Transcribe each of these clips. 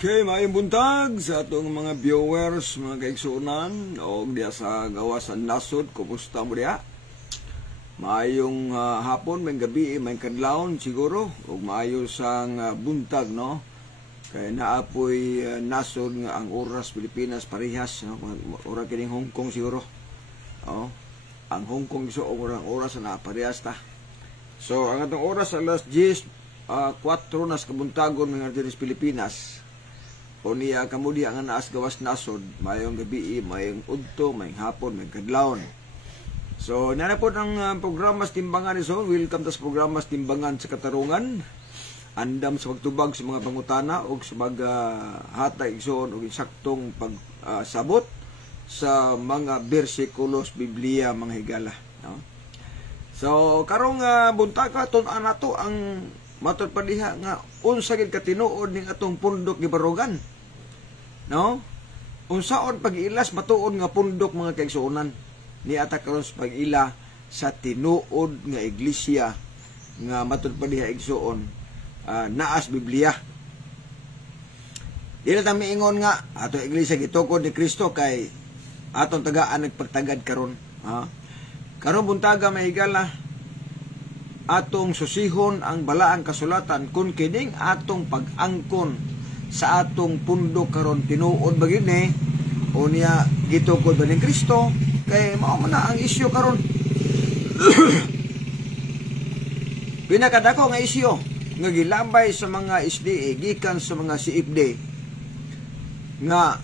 Okay, maayong buntag sa atong mga viewers, mga kaigsunan, o diya sa gawasan nasod, kumusta mo diya? Maayong hapon, may gabi, may kadlawon siguro, o maayo sang buntag, no? Kaya naapoy nasod nga ang oras Pilipinas parehas, no? Ora kining Hong Kong siguro. Oh, ang Hong Kong iso ang oras na parehas ta. So, ang atong oras alas 10, 4 nas kabuntagon mga diris Pilipinas. O niya kamudi ang naas gawas nasod, mayong gabi, mayong udto, mayong hapon, mayong kadlawon. So, nana po ng programas timbangan iso. Welcome sa programas timbangan sa katarungan. Andam sa pagtubag sa mga pangutana o sa mga hatag igsoon o saktong pagsabot sa mga bersikulos Biblia mga higala. No? So, karong buntaga tun-an nato ang matod pa diha nga unsa gid katinuod ning atong pundok gibarugan. No? Unsaon pag-ilas matuod nga pundok mga kaigsuonan ni ata karon sa pag-ila sa tinuod nga iglesia nga matod pa diha igsuon naas Biblia. Dili ta miingon nga ato iglesia gitukod ni Kristo kay atong tagaan nagpagtagad karon. Karon buntaga mahigala atong susihon ang balaang kasulatan kung kining atong pag-angkon sa atong pundok karon tinuod ba gyud ni o niya gitukod ba ni Kristo kay mao man na ang isyu karon. Pinakadako nga isyu nga gilambay sa mga SDA gikan sa mga CFD nga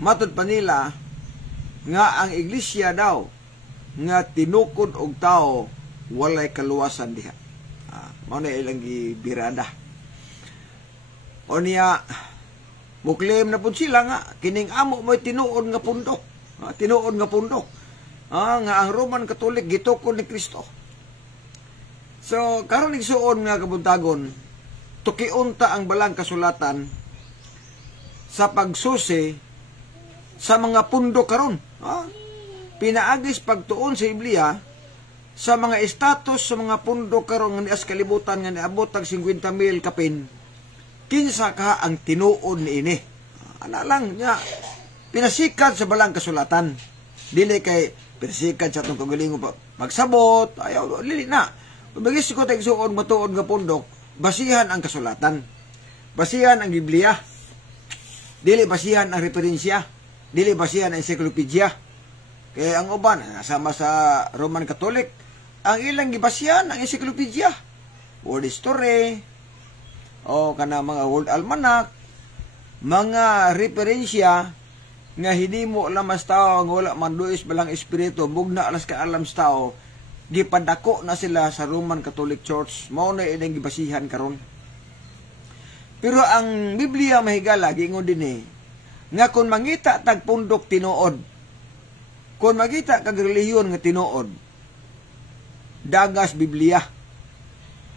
matud pa nila nga ang iglesia daw nga tinukod og tao walay kaluwasan diha. Mao na ilang gibirada. O niya muklaim na pud sila nga kining amo mo'y tinuod nga pundok. Tinuod nga pundok. Nga ang Roman Catholic gitukod ni Kristo. So karon igsuon nga kabuntagon tukiunta ang balang kasulatan sa pagsusi sa mga pundok karon. Pinaagis pagtuon sa Biblia sa mga status sa mga pundok karon nga nias kalibutan nga niabot tag 50,000 kapin kinsa ka ang tinuod niini. Ana lang nya pinasikat sa balang kasulatan dili kay pinasikat sa atong kagalingon magsabot ayaw dili na pabagis ko tag suon matuod nga pundok basihan ang kasulatan, basihan ang Biblia, dili basihan ang referensya, dili basihan ang encyclopedia. Kaya ang uban sama sa Roman Catholic ang ilang gibasyan ang encyclopedia, world history, o kana mga world almanac, mga referensya nga hinimo lamas tao nga wala man duis balang espiritu, bugna alas ka alam sa tao, gipadako na sila sa Roman Catholic Church, mao na ilang gibasihan karon. Pero ang Biblia mahigala giingon dinhi nga kung mangita tag pundok tinuod, kung magita kag relihiyon nga tinuod, dagas Biblia.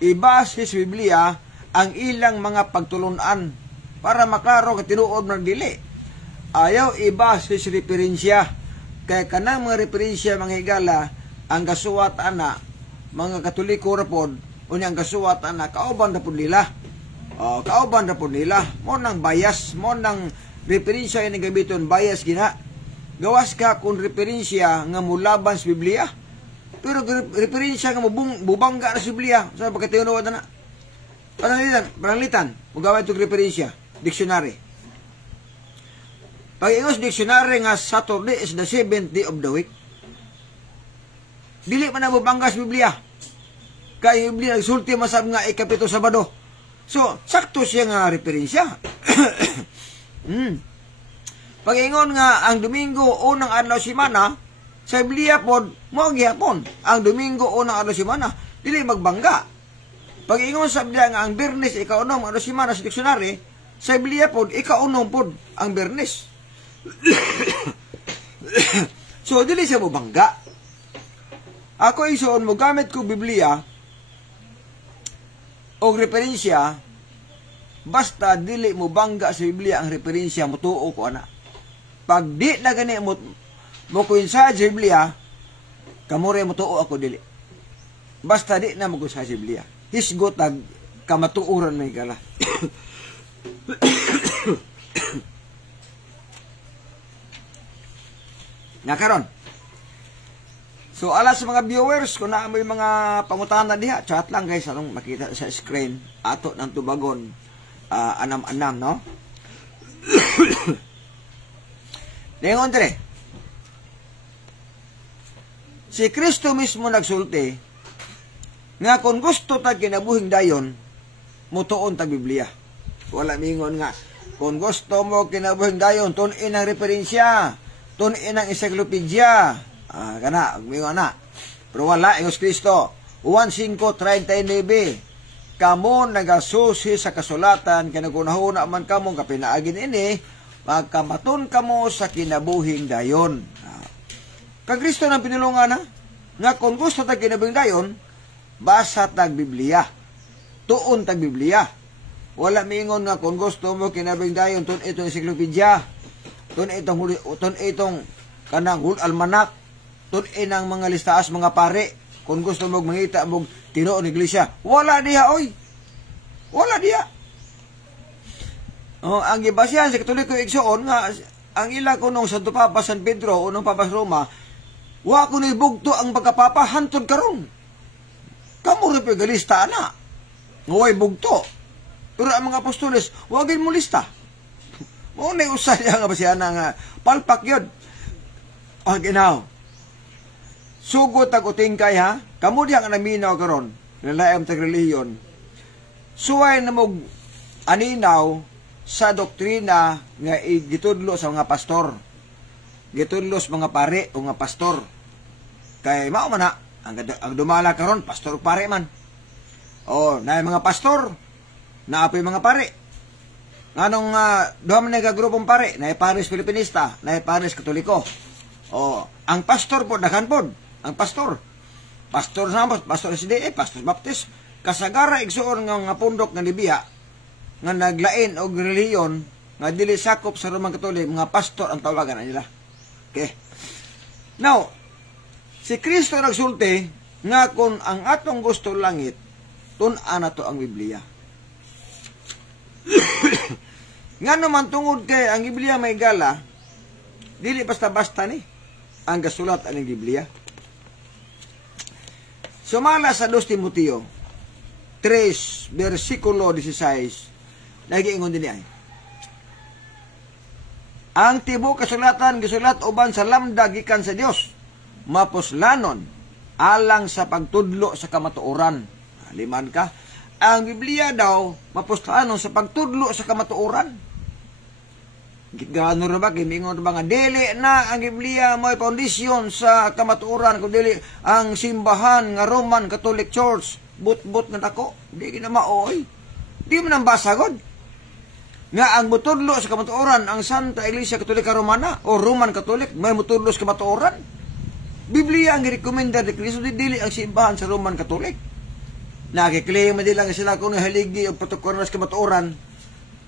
Ibasis Biblia ang ilang mga pagtulunan para maklaro nga tinuod man dili. Ayaw ibasis referensya. Kay kanang mga referensya mga higala ang kasuwat ana mga Katoliko ra pod unya ang kasuwat ana kauban ra pod nila. Kauban ra pod nila. Mo nang bias, mo nang referensya ini gabiton bias gina. Gawas ka kung referensya nga mulaban sa Biblia. Pero referensya nga mubangga na sa Biblia. Sa pagkatinuod na. Pananglitan. Magawin itong referensya. Dictionary. Pag-ingos dictionary nga Saturday is the 7th day of the week. Dili man na mubangga sa Biblia. Kaya yung Biblia nagsulti masab nga ikapito Sabado. So, sakto siya nga referensya. Pag-ingon nga ang Domingo unang adlaw semana sa Biblia pod mo gihapon ang Domingo unang adlaw semana dili magbangga. Pag-ingon sa Biblia nga ang Biyernes ikaunom adlaw semana sa dictionary sa Biblia pod ikaunom pod ang Biyernes. So dili siya mo bangga. Ako isuon mo gamit ko Biblia og referensya basta dili mo bangga sa Biblia ang referensya mo tuo ko ana. Pag di na gani mo kuinsa sa Biblia, kamure mo tuo ako dili. Basta di na mo kuinsa sa Biblia. Hisgot kamatuuran may kala. Nakaron. So, alas sa mga viewers, kung na may mga pangutanan diha, chat lang guys, anong makita sa screen, ato ng tubagon, anam-anam, no? Nengon dire, si Kristo mismo nagsulti, nga kung gusto tag kinabuhing dayon, mutuon tag Biblia. Wala mingon nga, kung gusto mo kinabuhing dayon, tunin ang referensya, tunin ang encyclopedia, kana, mingon na. Pero wala, Ingos Kristo, 1:5:39, kamo nagasusi sa kasulatan, kinagunahuna man kamo kapinaagin ini, pagkamaton kamo sa kinabuhing dayon. Kag Kristo nang pinulungan na, nga kung gusto tag kinabuhing dayon, basa tag Biblia, tuon tag Biblia. Wala mingon nga kung gusto mo kinabuhing dayon, tuon itong encyclopedia, tuon itong kanang almanak, tunin ang mga listaas, mga pare, kung gusto mong mangita mong tinuon iglesia. Wala diha, oy. Wala diha. Ang gibasihan sa Katoliko igsoon nga, ang ila ko nung Santo Papa San Pedro o nung Papa Roma, wa ko nibugto ang pagkapapa hantod karon. Kamu rin galista na. Ngaway bugto. Pero ang mga apostoles, wagin mo lista. Muna usay nga basihan nga palpak yun. Ginaw. Sugot ang utingkay ha, kamo diha nga naminaw karon, nalaem tag relihiyon. Suway na mog aninaw sa doktrina nga gitudlo sa mga pastor. Gitudlo sa mga pare o nga pastor. Kay mao man na ang dumala karon pastor o pare man. Na mga pastor, naapoy mga pare. Nganong duha man nga grupong pare, na pares Filipinista, na pares Katoliko. Ang pastor po daghan pod. Ang pastor naman, pastor SDA, pastor Baptist, kasagara igsuon nga pundok nga Libya, nga naglain og relihiyon, nga dili sakop sa Roman Katolik, mga pastor ang tawagan nila. Okay. Now, si Kristo nagsulti, nga kung ang atong gusto langit, tun-an na to ang Biblia. Nga naman tungod kay ang Biblia may gala, dili basta-basta ni, ang gasulat ang Biblia. Sumala sa 2 Timoteo 3, versikulo 16, nagiingon din ay, ang tibo kasulatan gisulat uban sa lamda gikan sa Dios, mapuslanon alang sa pagtudlo sa kamatuoran. Liman ka, ang Biblia daw mapuslanon sa pagtudlo sa kamatuoran. Gano rin ba, kimingon ba nga, dili na ang Biblia may foundation sa kamatuoran, kung dili ang simbahan nga Roman Catholic Church, but na ako, di ginamaoy, di mo nang basagod. Nga ang mutudlo sa kamatuoran, ang Santa Iglesia Katolika Romana, o Roman Catholic, may mutudlo sa kamatuoran. Biblia ang i-recommenda ni Cristo, dili ang simbahan sa Roman Catholic. Nakiklaim mo lang sila kung haligi o protokolo sa kamatuoran,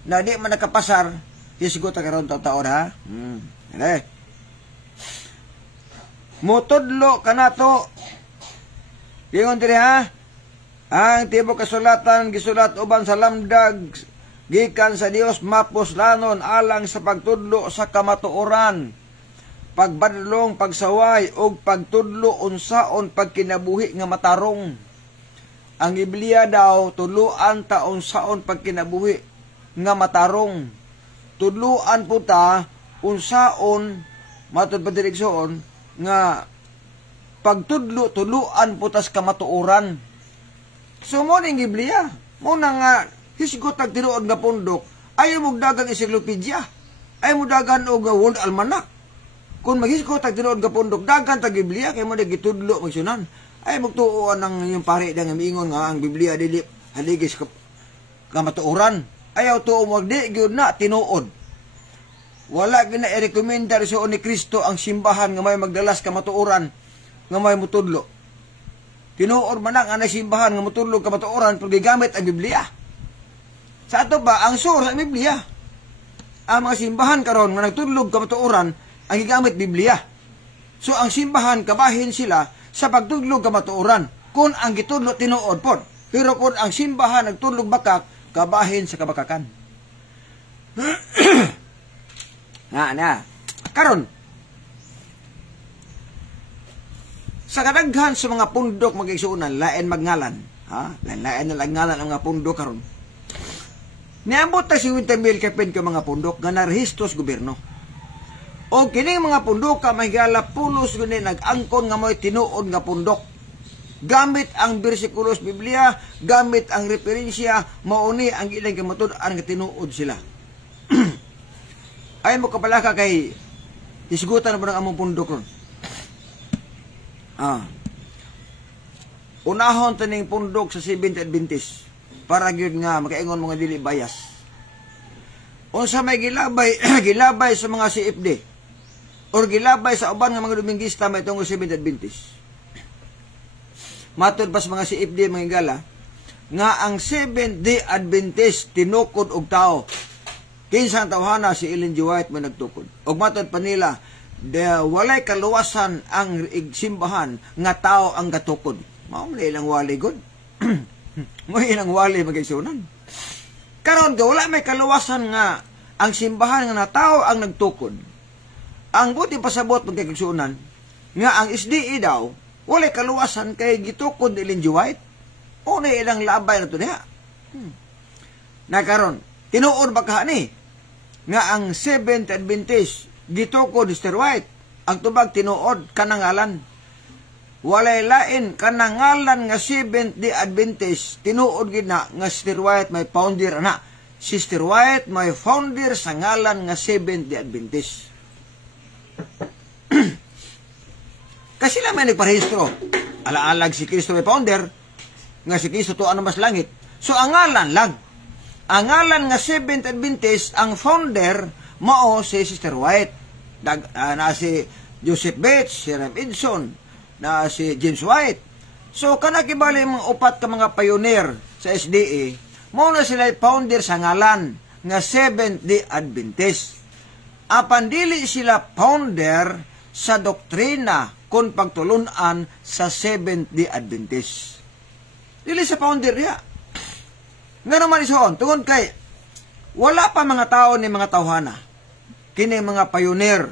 na di man nakapasar, isigot ka ron taon ha? Mutudlo ka na to. Ingon diri ha? Ang tibo kasulatan gisulat uban sa lamdag gikan sa Dios, mapuslanon alang sa pagtudlo sa kamatuoran, pagbadlong, pagsaway og pagtudlo unsaon pagkinabuhi nga matarong. Ang Biblia daw tuluan ta unsaon pagkinabuhi nga matarong. Tudluan po ta unsaon matud padirekson nga pagtudlo tuluan po tas kamatuoran. So mo ning Biblia, mo na nga hisgot tag tinuod nga pundok, ayaw mo dagang encyclopedia, ayaw mo dagan og World Almanac. Kung maghisgot tag tinuod nga pundok, dagan tag Biblia kay mo gitudlo magsunan. Ayaw mo tuuan ng yung pare nga miingon nga ang Biblia dili haligis kamatuoran. Ayaw to umagdi, gyud na, tinuod. Wala gina i-recommenda so ni Kristo ang simbahan nga may magdalas kamatuoran, nga may mutudlo. Tinuod man ang anay simbahan nga mutudlo kamatuoran, pag gigamit ang Biblia. Sa ato ba, ang source ang Biblia. Ang mga simbahan karon nga nagtudlog kamatuoran, ang gigamit Biblia. So ang simbahan, kabahin sila sa pagtudlog kamatuoran, kung ang gitudlo tinuod pod. Pero kung ang simbahan nagtudlog bakak, kabahin sa kabakakan. Na. Karon, sa kadaghan sa mga pundok mag-igsuunan, lain magngalan. Lain na ngalan ang mga pundok karon. Niambot ta 50,000 kapin ka mga pundok nga narehistro sa gobyerno. O kining mga pundok ka mahigala pulos guni nag-angkon nga mo'y tinuod nga pundok. Gamit ang bersikulos Biblia, gamit ang referensya, mauni ang ilang kamatud-an nga tinuod sila. Ay mo kapalaka kay isgutan mo ng among pundok ron. Unahon taning pundok sa Seventh Adventist para gyud nga makaingon mga dili bias. Unsa may gilabay gilabay sa mga CFD or gilabay sa uban nga mga Dominguista may tungod Seventh Adventist. Matod pa sa mga CFD mga igala nga ang Seventh-day Adventist tinukod og tao. Kinsang tawhana si Ellen G. White may nagtukod. Og matod pa nila walay kaluwasan ang simbahan nga tao ang gatukod. Mao man ilang wali gud. Mo ilang wali magigsunan. Karon wala may kaluwasan nga ang simbahan nga tao ang nagtukod. Ang buti pasabot magigsunan nga ang SDE daw walay kaluwasan kay gitukod ni Ellen G. White. O na ilang labay na ito niya. Na karon, tinuod ba ka ni nga ang Seventh Adventist gitukod ni Mr. White. Ang tubag tinuod kanangalan. Walay lain kanangalan nga Seventh-day Adventist. Tinuod gid na nga Mr. White may founder ana. Si Mr. White may founder sa ngalan nga Seventh-day Adventist. Kasi sila may nagparehistro. Alaalag si Kristo may founder, nga si Kristo to ano mas langit. So, ang ngalan lang. Ang ngalan nga Seventh Adventist, ang founder, mao si Sister White. Na si Joseph Bates, si Rem Edson, na si James White. So, kanakibali mga upat ka mga pioneer sa SDA, mao na sila founder sa ngalan nga Seventh-day Adventist. Apan dili sila founder sa doktrina kung pagtulunan sa Seventh-day Adventist. Dili sa founder niya. Nga naman isoon, tungod kay, wala pa mga tao ni mga tawhana. Kini mga pioneer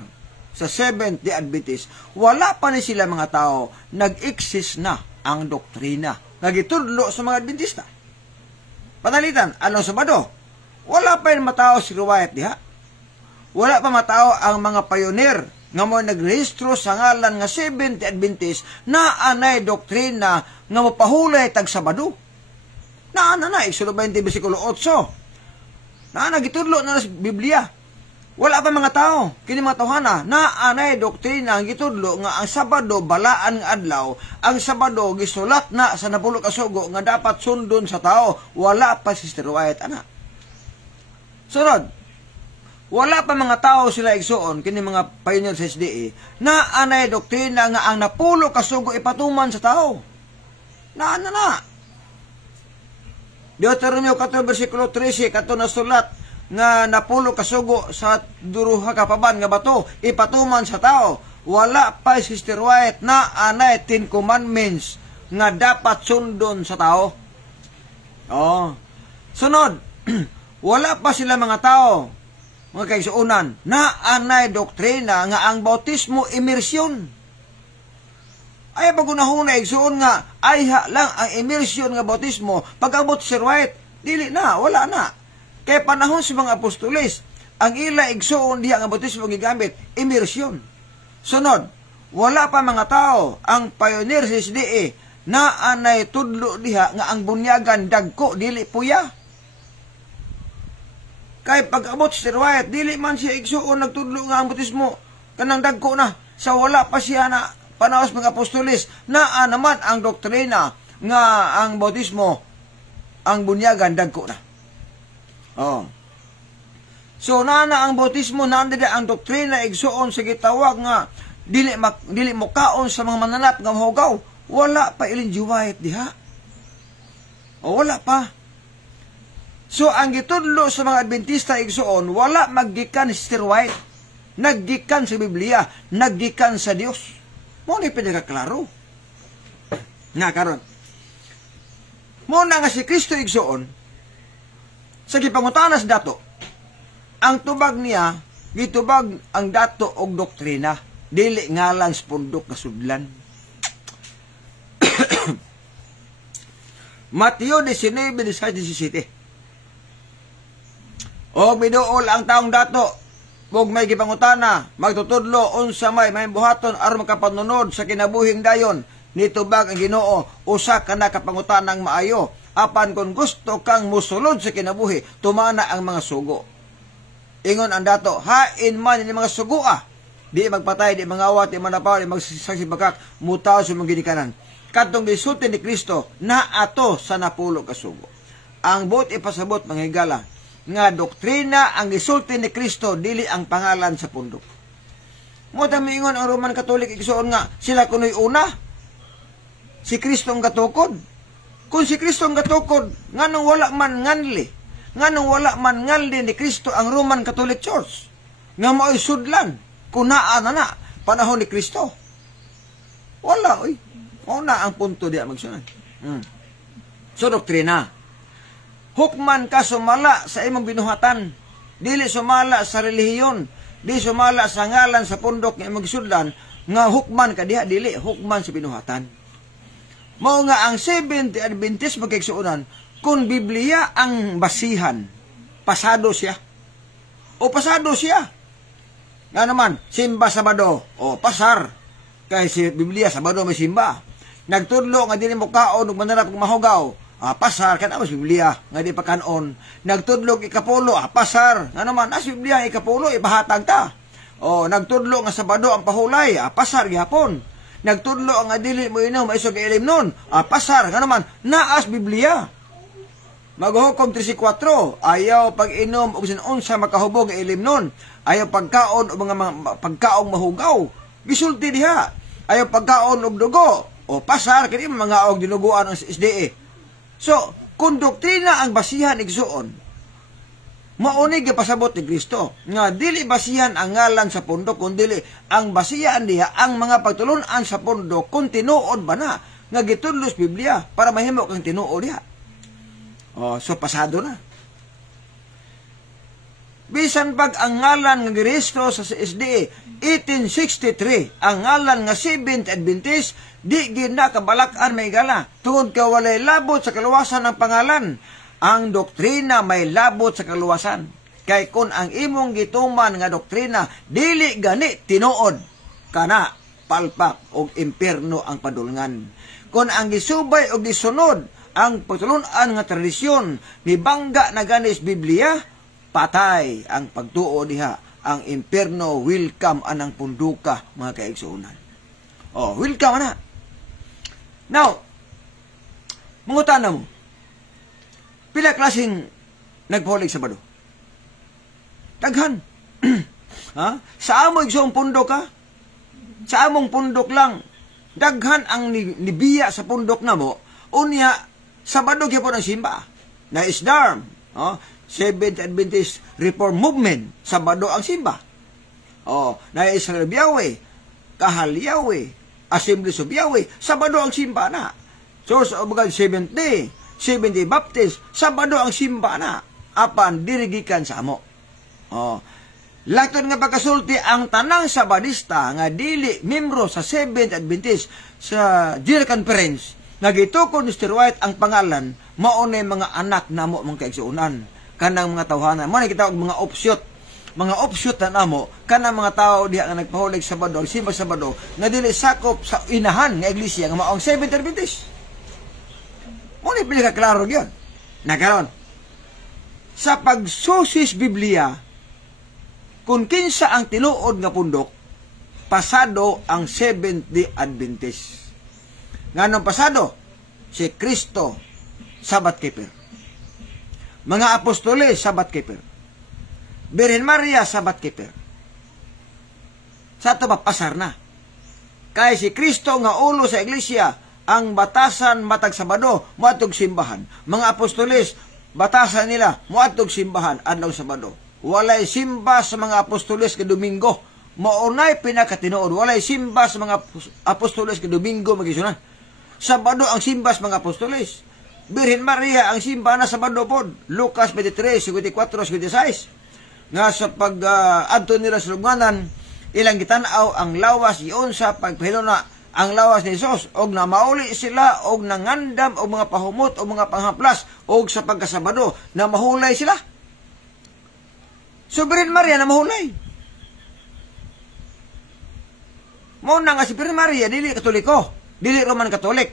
sa Seventh-day Adventist, wala pa ni sila mga tao, nag-exist na ang doktrina. Nagitudlo sa mga Adventista. Panalitan, anong Sabado? Wala pa yung matao si Ruwayat diha. Wala pa matao ang mga pioneer nga mo nagrehistro sa ngalan nga Seventh Adventist na anay doktrina nga mapahulay tag Sabado. Na Exodo 20 versikulo 8. Na nagitudlo na sa Biblia. Wala pa mga tao, kini mga tawhana, na anay doktrina ang gitudlo nga ang Sabado balaan nga adlaw, ang Sabado gisulat na sa 10 kasugo nga dapat sundon sa tao. Wala pa si Sister White ana. Sunod, wala pa mga tao sila igsuon, kini mga pioneer sa SDA, na anay doktrina nga ang 10 kasugo ipatuman sa tao. Na. Deuteronomio 4 versikulo 13, kato na sulat nga 10 kasugo sa duruha kapaban nga bato ipatuman sa tao. Wala pa Sister White na anay 10 commandments nga dapat sundon sa tao. Sunod, wala pa sila mga tao mga kaigsuunan na anay doktrina nga ang bautismo immersyon. Ay pagunahon na igsuon nga ayha lang ang immersyon nga bautismo. Pag-abot Sir White, dili na, wala na. Kay panahon sa mga apostoles, ang ila igsuon diha nga bautismo gigamit immersyon. Sunod, wala pa mga tao ang pioneer sa SDA na anay tudlo diha nga ang bunyagan dagko dili puya. Kay pag-abot Sir White, dili man siya igsuon nagtudlo nga ang bautismo kanang dagko na. Sa wala pa siya na panahos mga apostoles na naman ang doktrina nga ang bautismo ang bunyagan dagko na. So na ang bautismo nandida ang doktrina igsuon sa gitawag nga dili mo kaon sa mga mananap nga mahugaw. Wala pa Ellen G. White diha. Wala pa. So, ang gitudlo sa mga Adventista igsuon, wala maggikan si Sister White. Naggikan sa Biblia, naggikan sa Dios. Mo ni pinakaklaro. Nga karon. Mo na nga si Kristo igsuon, sa gipangutanas dato, ang tubag niya, gitubag ang dato og doktrina, dili ngalan sa pundok nga sudlan. Mateo 19:17. Og biduol ang taong dato, ug may gipangutana, magtutudlo unsa may buhaton aron makapanunod sa kinabuhing dayon, nitubag ang Ginoo, usa ka na kapangutanang maayo, apan kung gusto kang musulod sa kinabuhi, tumana ang mga sugo. Ingon ang dato, hain man ni mga sugoa, di magpatay, di mangawat, di manapaw, di magsagsibakak, mutaw sa mga ginikanan. Kadtong gisulti ni Kristo, na ato sa napulo ka sugo. Ang buot ipasabot, mga higala, nga doktrina ang gisulti ni Kristo, dili ang pangalan sa pundok. Muta miingon ang Roman Catholic, igsuon nga, sila kuno'y una, si Kristo ang gatukod. Kung si Kristo ang gatukod, nganong wala man nganli, nganong wala man nganli ni Kristo ang Roman Catholic Church, nga mao'y sudlan, kunaan na panahon ni Kristo. Wala, oy. Una ang punto diya magsunod. So, doktrina. Hukman ka sumala sa imong binuhatan, dili sumala sa relihiyon, di sumala sa ngalan sa pundok nga imong gisudlan, nga hukman ka diha, dili hukman sa binuhatan. Mao nga ang Seventh-day Adventist magkaigsuonan, kung Biblia ang basihan, pasado siya. O pasado siya. Nga naman, simba Sabado, o pasar. Kaya si Biblia, Sabado may simba. Nagtudlo nga dili mo kaon ug manarap og mahugaw, pasar kan amas Biblia nga di pa kanon. Nagtudlo ikapulo, pasar. Nga naman as Biblia ikapulo ibahatag ta. O nagtudlo nga Sabado ang pahulay, pasar gyapon. Nagtudlo nga dili mo inom maisog ilimnon, pasar. Nga naman naas Biblia. Maghukom 3:4, ayaw pag-inom og sinunsa makahubog nga ilimnon, ayaw pagkaon og mga pagkaong mahugaw. Gisulti diha. Ayaw pagkaon og dugo, o pasar kini mga og dinuguan ang SDA. So, kung doktrina ang basihan igsuon, maunig gipasabot ni Kristo nga dili basihan ang ngalan sa pundok, kundi ang basihan diha ang mga pagtulon-an sa pundok kung tinuod ba na nga gitudlos Biblia para mahimo kang tinuod diha. So pasado na. Bisan pag ang ngalan nga girehistro sa SDA 1863, ang ngalan nga Seventh Adventist, di ginakabalak-an may gala. Tungod ka walay labot sa kaluwasan ng pangalan. Ang doktrina may labot sa kaluwasan. Kay kung ang imong gituman nga doktrina, dili gani tinuod, kana palpak og impierno ang padulngan. Kung ang gisubay og gisunod, ang pagtulon-an nga tradisyon, ni bangga na ganis Biblia, patay ang pagtuo diha. Ang impierno welcome anang punduka, mga kaigsuunan. Welcome na. Now, mangutana mo, pila klaseng nagpahulig Sabado? Daghan. Sa among igsuong pundok ka? Sa among pundok lang, daghan ang nibiya sa pundok na mo, unya, Sabado gyapon ang simba. Na isdarm, Seventh Adventist Reform Movement, Sabado ang simba. Na Israel Biyawe, Kahal Yahweh, Assembly of Yahweh, Sabado ang simba na. Source of God, Seventh Day Baptist, Sabado ang simba na. Apan, dirigikan sa amo. Laktod nga pagkasulti ang tanang Sabadista nga dili membro sa Seventh Adventist sa General Conference, nagitukod ni Mr. White ang pangalan, maunay mga anak namo mong kaigsuunan. Kanang mga tawhanan, mo kita og mga offshoot na namo, kanang mga tao diha nga nagpahulig Sabado, simba Sabado, nga dili sakop sa inahan nga iglesia nga maong Seventh Adventist. Mo ni pili ka klaro gyud. Nakaron. Sa pagsusis Biblia, kung kinsa ang tinuod nga pundok, pasado ang Seventh-day Adventist. Nganong pasado? Si Kristo, Sabbath keeper. Mga apostoles, Sabbath keeper. Birhen Maria, Sabbath keeper. Sa ito ba, pasar na. Kaya si Kristo nga ulo sa iglesia, ang batasan matag Sabado, muatog simbahan. Mga apostoles, batasan nila, muatog simbahan, adlaw Sabado. Walay simba sa mga apostoles ka Domingo. Maunay pinakatinuod. Walay simba sa mga apostoles ka Domingo magisunan. Sabado ang simba sa mga apostoles. Birhen Maria ang simba na Sabado pod. Lucas 23, 54, 56. nga sa pag-adto nila sa lubnganan, ilang gitanaw ang lawas iyon sa pagpahilo na ang lawas ni Jesus, og na mauli sila, og nangandam, og mga pahumot, og mga panghaplas, og sa pagkasabado, na mahulay sila. So, Virgin Maria na mahulay. Muna nga si Virgin Maria, dili Katoliko, dili Roman Catholic.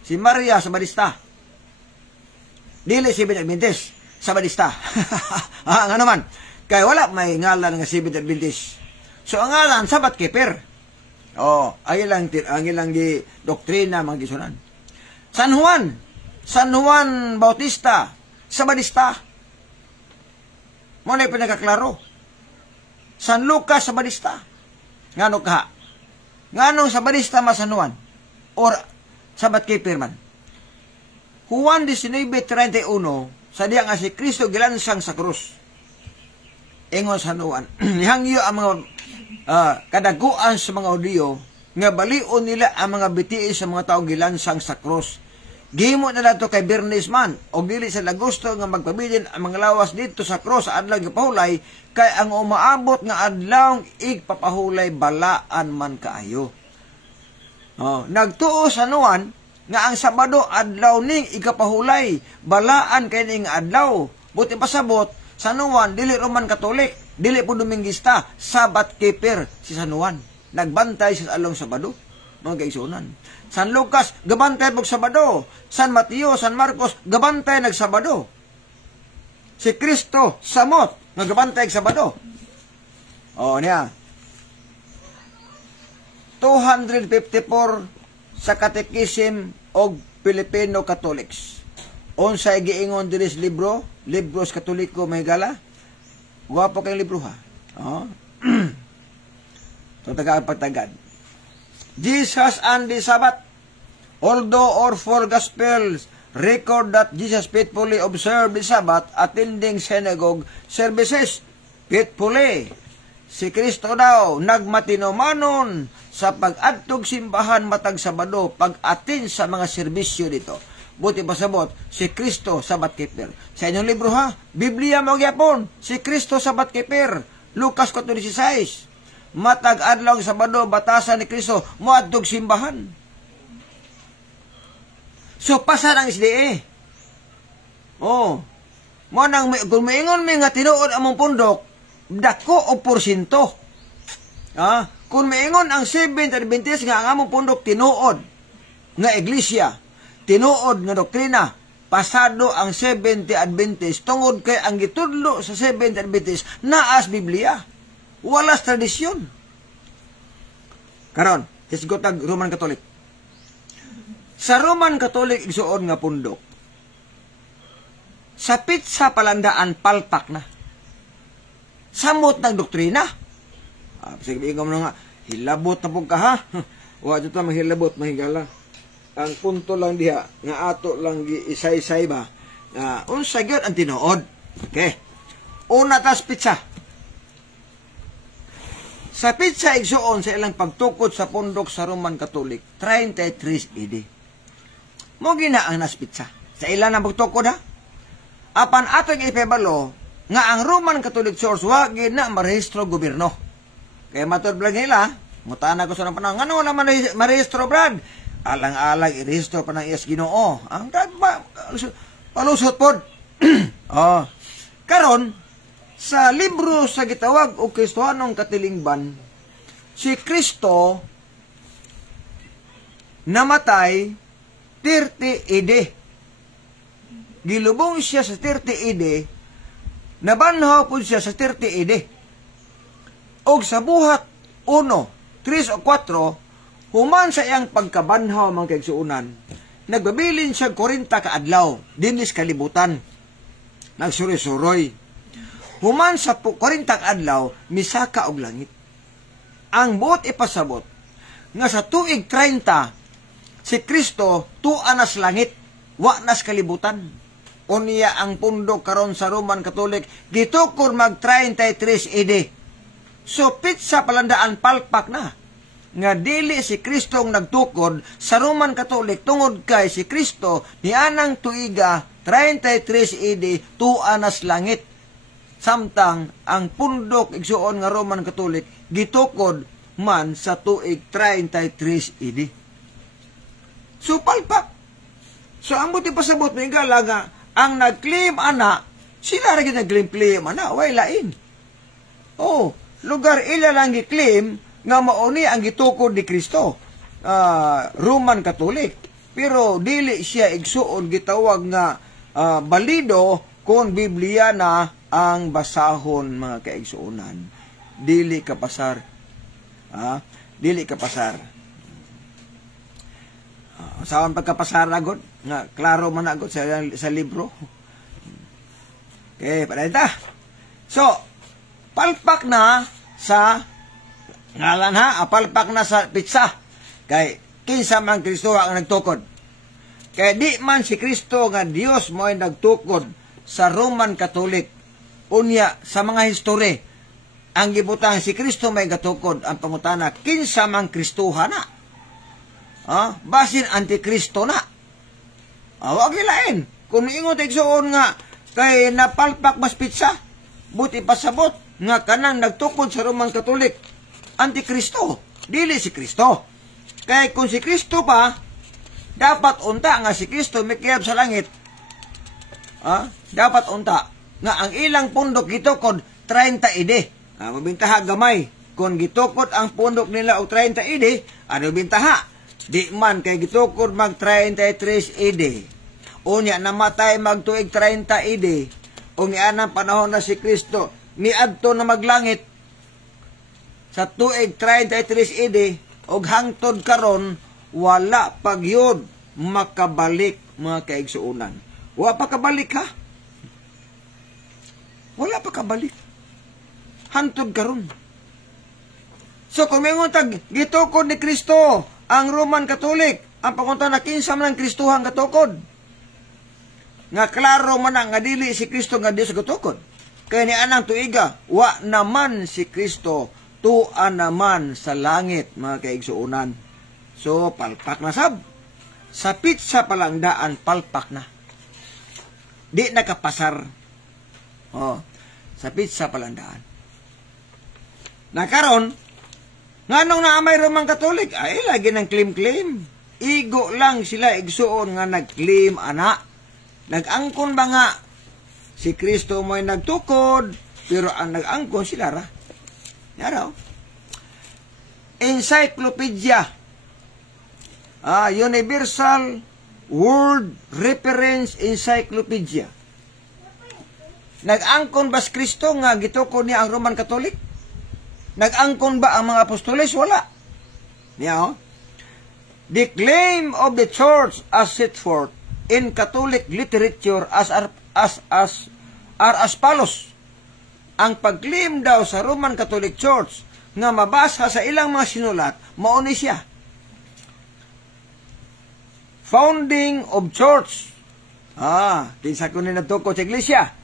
Si Maria Sabadista. Dili si Adventist Sabadista. Nga naman. Kaya wala may ngalan nga si Adventist. So, ang ngalan, Sabat Keeper. Ang ilang di doktrina, mga gisunan. San Juan Bautista, Sabadista. Muna yung pinakaklaro. San Lucas, Sabadista. Ngano ka? Nganong Sabadista mas San Juan? Or Sabat Keeper man? Juan 19:31, sa diya nga si Kristo gilansang sa krus. Ingon San Juan. Nihangyo ang mga kadaguan sa mga Hudiyo nga balion nila ang mga bitiis sa mga tao gilansang sa krus. Gihimo na nato kay Bernes man og dili sila gusto nga magpabilin ang mga lawas dito sa krus sa adlaw gipahulay kay ang umaabot nga adlaw igpapahulay balaan man kaayo. Nagtuo San Juan nga ang Sabado adlaw ning igapahulay balaan kay ning adlaw. Buti pasabot San Juan dili Roman Catholic, dili po Dominguista, Sabat Keeper si San Juan. Nagbantay sa along Sabado, mga kaigsunan. San Lucas, gabantay pag Sabado. San Mateo, San Marcos, gabantay nag-Sabado. Si Kristo, samot, nagabantay Sabado. Niya. 254 sa Katekism og Filipino Catholics. Unsay giingon diri sa libro, Libros Katoliko Mahigala. Guwapo kayong libro ha. So, tagapagtagad. Jesus and the Sabbath. Although all four Gospels record that Jesus faithfully observed the Sabbath, attending synagogue services faithfully. Si Kristo daw nagmatinomanon sa pag-adtog simbahan matag Sabado, pag-atin sa mga serbisyo dito. Buti pasabot, si Kristo Sabat Keeper. Sa inyong libro ha, Biblia mo gyapon, si Kristo Sabat Keeper. Lucas 4:16. Matag adlaw Sabado, batasan ni Kristo moadtog simbahan. So pasan ang SDA. Mo nang kung maingon mi nga tinuod among pundok, dako og porsyento. Kung maingon ang Seventh Adventist nga ang among pundok tinuod nga iglesia, tinuod nga doktrina, pasado ang Seventh Adventist tungod kay ang gitudlo sa Seventh Adventist naas Biblia. Walas tradisyon. Karon, hisgotag Roman Catholic. Sa Roman Catholic igsuon nga pundok, sapit sa palandaan palpak na. Samot ng doktrina. Sige, ingon mo nga, hilabot na po ka ha. Wa dito mahilabot, mahigala. Ang punto lang diha, nga ato lang isay-isay ba, unsa gyud ang tinuod. Okay. Una tas pitsa. Sa pitsa igsuon sa ilang pagtukod sa pundok sa Roman Catholic, 33 AD. Mo gina ang naspitsa. Sa ilang ang pagtukod ha? Apan atong ipebalo nga ang Roman Catholic Church wa gina marehistro gobyerno. Kaya matod blag nila, mutana ko sa nang panahon, ano wala marehistro brad? Alang-alang irehistro pa ng iyas Ginoo. Ang palusot pod. Karon, sa libro sa gitawag o Kristohanong Katilingban, si Kristo namatay 30 AD. Gilubong siya sa 30 AD, nabanhaw po siya sa 30 AD. Og sa buhat 1, 3 o 4, human sa iyang pagkabanhaw mga kaigsuunan, nagbabilin siya 40 kaadlaw, dinis kalibutan, nagsuroy-suroy. Human sa 40 adlaw, misaka og langit. Ang buot ipasabot, nga sa tuig 30, si Kristo tuanas langit, wa nas kalibutan. Unya ang pundok karon sa Roman Catholic, gitukor mag 33 AD. So pitsa palandaan palpak na, nga dili si Kristo ang nagtukod sa Roman Catholic tungod kay si Kristo ni anang tuiga 33 AD tuanas langit. samtang ang pundok igsuon nga Roman Catholic gitukod man sa tuig 33 AD. So palpak. So ang buti pasabot mo igala nga ang nag-claim ana, sila rin nag-claim ana, way lain. Oh, lugar ila lang gi-claim nga mauni ang gitukod ni Kristo, Roman Catholic. Pero dili siya igsuon gitawag nga balido kung Biblia na ang basahon mga kaigsuonan. Dili ka pasar. Dili ka pasar. Saan pagkapasar agad? Nga, klaro man agad sa libro. Okay, parita. So, palpak na sa ngalan palpak na sa pizza. Kay, kinsa man Kristo ang nagtukod. Kaya di man si Kristo nga Dios mo ay nagtukod sa Roman Catholic. Unya, sa mga history, ang gibutang si Kristo may gatukod ang pangutana, kinsa man Kristoha na. Basin antikristo na. Wag ilain. Kung ingon igsuon nga kay napalpak mas pizza, buti pasabot nga kanang nagtukod sa Roman Catholic, antikristo, dili si Kristo. Kay kung si Kristo pa, dapat unta nga si Kristo may kiyab sa langit. Dapat unta nga ang ilang pundok gitukod 30 ide. Mabintaha gamay. Kung gitukod ang pundok nila og 30 ide, ano bintaha? Di man kay gitukod mag 33 ide. Unya namatay mag tuig 30 ide. Unya nang panahon na si Kristo niadto na maglangit sa tuig 33 ide og hangtod karon wala pagyod makabalik mga kaigsuonan. Wala pa kabalik ha? Wala pa kabalik. Hantod karon. So kung may nguntag gitukod ni Kristo ang Roman Catholic, ang pagunta na kinsa man ang Kristohang gatukod. Nga klaro man nga dili si Kristo nga Dios gatukod. Kaya ni anang tuiga, wa naman si Kristo, tuan naman sa langit, mga kaigsuunan. So, palpak na sab. Sa pizza palang daan, palpak na. Di nakapasar. Sa pizza palang daan. Nakaron, nga nung naamay Roman Catholic, ay lagi ng claim-claim. Igo lang sila igsuon nga nag-claim ana. Nag-angkon ba nga si Kristo mo'y nagtukod, pero ang nag-angkon sila ra. Yaraw. Encyclopedia. Universal World Reference Encyclopedia. Nag-angkon ba si Kristo nga gitukod niya ang Roman Catholic? Nag-angkon ba ang mga apostoles? Wala. The claim of the church as set forth in Catholic literature are as follows. Ang pag-claim daw sa Roman Catholic Church nga mabasa sa ilang mga sinulat, mauni siya. Founding of Church. Kinsa ko ni natuko sa iglesia.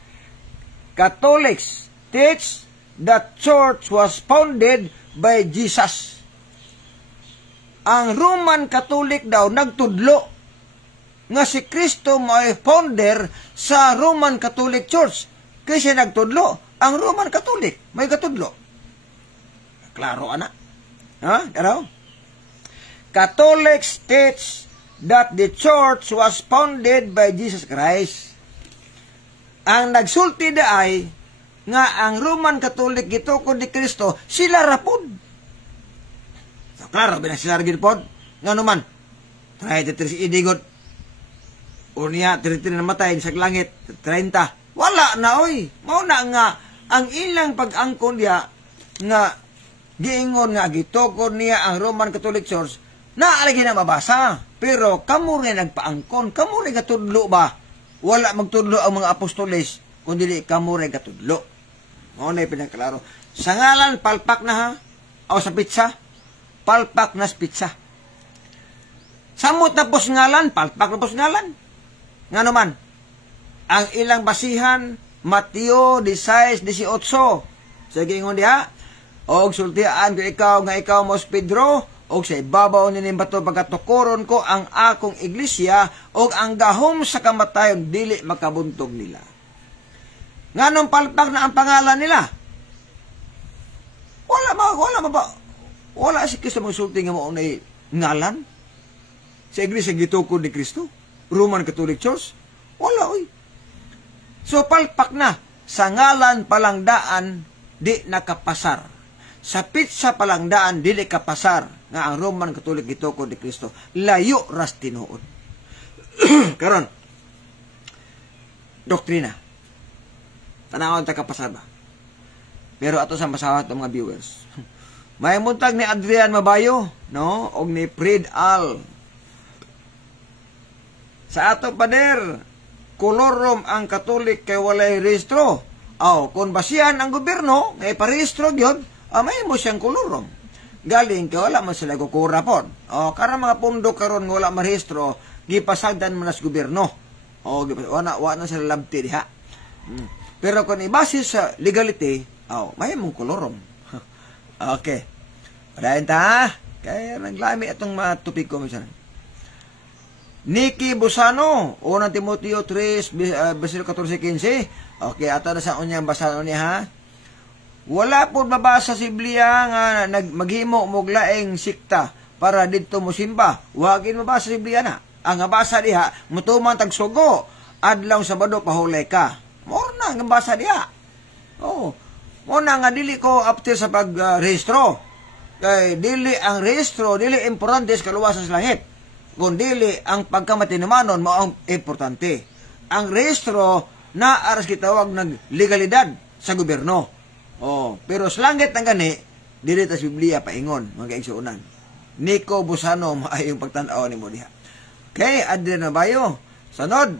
Catholics teach that church was founded by Jesus. Ang Roman Catholic daw nagtudlo nga si Kristo may founder sa Roman Catholic Church. Kasi nagtudlo ang Roman Catholic. May katudlo. Klaro, ana. Daraw? Catholics teach that the church was founded by Jesus Christ. Ang nagsulti ay nga ang Roman Catholic gitukod ni Kristo, sila rapod. So, klaro, binang sila rapod. Nga naman, 33 idigod. Unya, 33 namatay sa langit, 30. Wala na, oy. Mauna nga, ang ilang pag-angkon niya, nga, giingon nga, gitukod niya ang Roman Catholic Church, naalagi na mabasa. Pero, kamo rin nagpaangkon, kamo rin katudlo ba? Wala magtudlo ang mga apostoles, kundi kamo rin katudlo. O na pinagkalaro. Sa ngalan, palpak na ha? O sa pizza? Palpak na sa pizza. Samot na pos ngalan, palpak na pos ngalan. Nga naman, ang ilang basihan, Mateo 16:18. Sige ingon diha, og sultian ko ikaw nga ikaw mos Pedro, og sa ibabaw ni bato pagkatukuron ko ang akong iglesia, og ang gahom sa kamatayon dili makabuntog nila. Nganong palpak na ang pangalan nila? Wala si Kristo magsulti nga mo na ngalan sa iglesia gitukod ni Kristo, Roman Catholic Church. Wala, oy. So, palpak na. Sa ngalan palangdaan, di nakapasar. Sa pitsa palangdaan, di nakapasar nga ang Roman Catholic gitukod ni Kristo. Layo ras tinuod. Karon, doktrina. Tanawon ta kapasar ba? Pero ato sa masawat ng mga viewers. May muntag ni Adrian Mabayo, no? O ni Fred Al. Sa ato pader, kolorom ang Katolik kay walay rehistro. Kung basihan ang gobyerno, ngay parehistro gyud, may mo siyang kolorom. Galing kay wala man sila kukura pon. Karang mga pundo karon nga wala marehistro, gipasagdan man as gobyerno. Wala sila labti diha. Pero kung ibase sa legality, may mong kolorom. Okay. Padayon ta, kaya naglami itong mga tupig ko. Nikki Busano, unang Timoteo 3, verse 14-15. Okay, ato na sa unyang basano niya, ha? Wala po mabasa si Biblia nga maghimo moglaeng sikta para dito mo simba. Wagin mabasa si Biblia na. Ang nabasa diha, mutuman tagsugo, adlaw Sabado pahulay ka. Morna, ang nabasa diha. Muna nga dili ko after sa pagrehistro. Kay dili ang rehistro, dili importante sa kaluwasan sa langit. Kung dili ang pagkamatinumanon mo ang importante. Ang rehistro na aras kitawag ng legalidad sa gobyerno. Pero sa langit ng gani, dili ta sa Biblia paingon, mga kaigsuunan. Nico Busano, maayong pagtanaw ni mo diha. Okay, Adrian Mabayo. Sunod,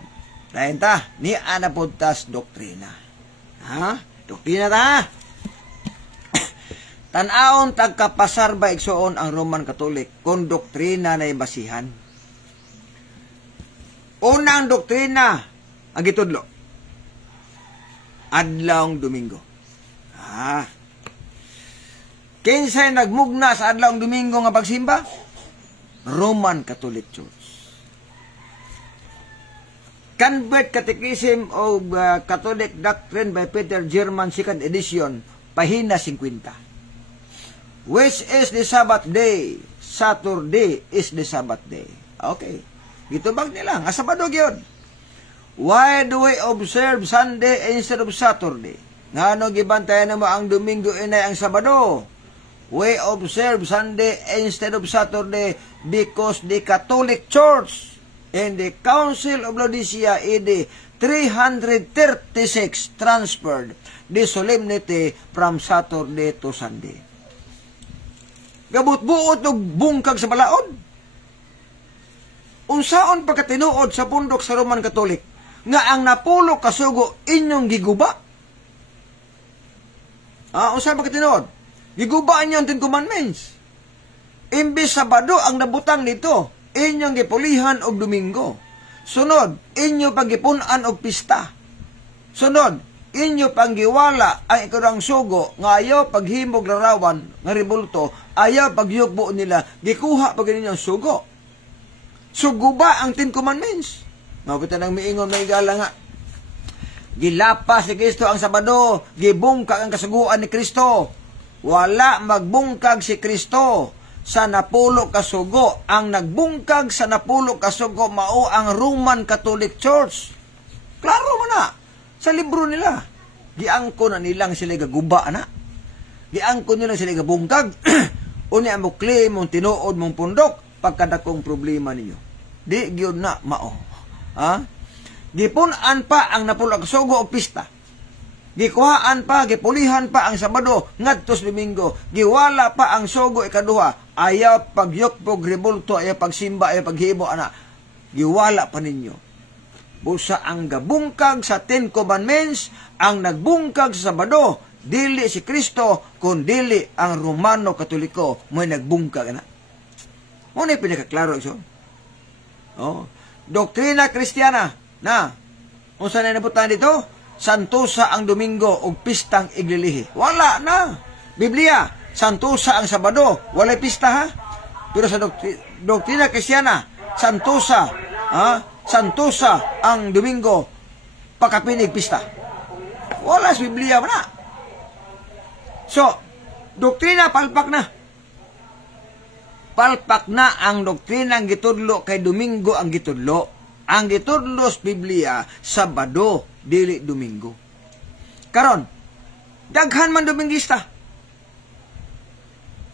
dahin ta, ni Ana Puntas Doktrina. Doktrina ta. Tan-aon tagkapasar ba igsuon ang Roman Catholic kung doktrina na ibasihan. Unang doktrina ang gitudlo. Adlawng Domingo. Kinsay nagmugna sa adlawng Domingo nga pagsimba? Roman Catholic Church. Convert Catechism of Catholic Doctrine by Peter German, 2nd edition, pahina 50. Which is the Sabbath day? Saturday is the Sabbath day. Okay. Gitubag nila. Nga Sabado yun. Why do we observe Sunday instead of Saturday? Nga no gibantayan mo ang Domingo inay ang Sabado? We observe Sunday instead of Saturday because the Catholic Church in the Council of Laodicea AD 336 transferred the solemnity from Saturday to Sunday. Gabut-buot og bungkag sa balaod. Unsaon pagkatinuod sa pundok sa Roman Catholic nga ang napulo kasugo inyong giguba? Unsaon pagkatinuod? Giguba inyong 10 Commandments. Imbis Sabado ang nabutang nito, inyong gipulihan og Domingo. Sunod, inyo paggipunan og pista. Sunod, inyo panggiwala ang ikurang sugo nga ayaw paghimog larawan nga ribulto, ayaw pagyukbo nila, gikuha pag ninyong sugo. Sugo ba ang 10 Commandments? Mabuti nang miingon may gala nga. Gilapas si Kristo ang Sabado, gibungkag ang kasuguan ni Kristo. Wala magbungkag si Kristo sa napulo kasugo. Ang nagbungkag sa napulo kasugo mao ang Roman Catholic Church. Klaro mo na. Sa libro nila, giangko na nilang sila gaguba na. Giangko nilang sila gabungkag. Unya mo claim mong tinuod mong pundok pagkadakong problema ninyo. Di gyud na mao. Gipunan pa ang napulo kasugo og pista. Gikuhaan pa, gipulihan pa ang Sabado ngadto sa Domingo. Giwala pa ang sugo ikaduha. Ayaw pagyukpog ribulto, ayaw pagsimba, ayaw paghibo ana. Giwala pa ninyo. Busa ang gabungkag sa 10 Commandments, ang nagbungkag sa Sabado, dili si Kristo, kundili ang Romano Katoliko may nagbungkag na. Muna pinakaklaro ito. Doktrina Kristiyana na, kung saan na nabutan dito, santusa ang Domingo o pistang iglilihi. Wala na. Biblia, santusa ang Sabado, walay pista ha. Pero sa doktrina Kristiyana, santusa ang Domingo, pagkapinig pista. Wala sa Biblia ba na? So, doktrina palpak na. Palpak na ang doktrina ang gitudlo kay Domingo ang gitudlo. Ang gitudlo sa Biblia, Sabado, dili Domingo. Karon, daghan man Domingista.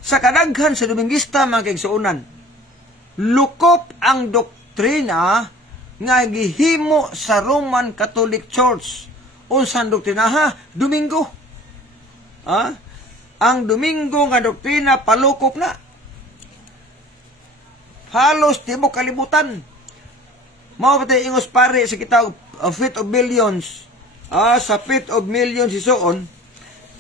Sa kadaghan sa Domingista, mga kaigsuunan, lukop ang doktrina nga gihimo sa Roman Catholic Church. Unsan doktrina ha? Domingo. Ang Domingo nga doktrina palukop na. Halos tibok kalibutan. Mao pati ingos pare sa kitao Fifth of Millions. Sa Fifth of Millions isuon,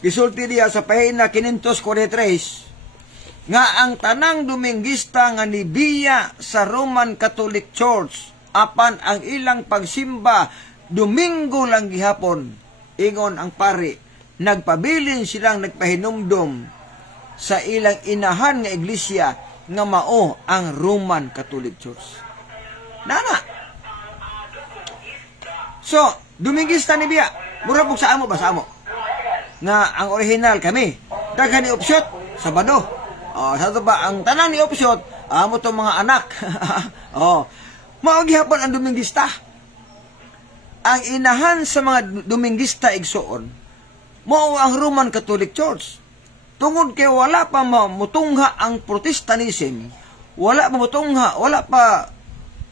gisulti diya sa pahina 543 nga ang tanang Dominguista nga nibiya sa Roman Catholic Church apan ang ilang pagsimba Domingo lang gihapon. Ingon ang pare, nagpabilin silang nagpahinumdom sa ilang inahan nga iglesia nga mao ang Roman Catholic Church. Nana. So, Domingista ni biya. Mura po sa amo ba sa amo? Nga ang original kami. Daghan ni opsyot, Sabado. Sa ito ba, ang tanan ni opsyot, amo to mga anak. Maugihapon ang Domingista. Ang inahan sa mga Domingista igsoon, mao ang Roman Catholic Church. Tungod kay wala pa mamutungha ang Protestantism, wala pa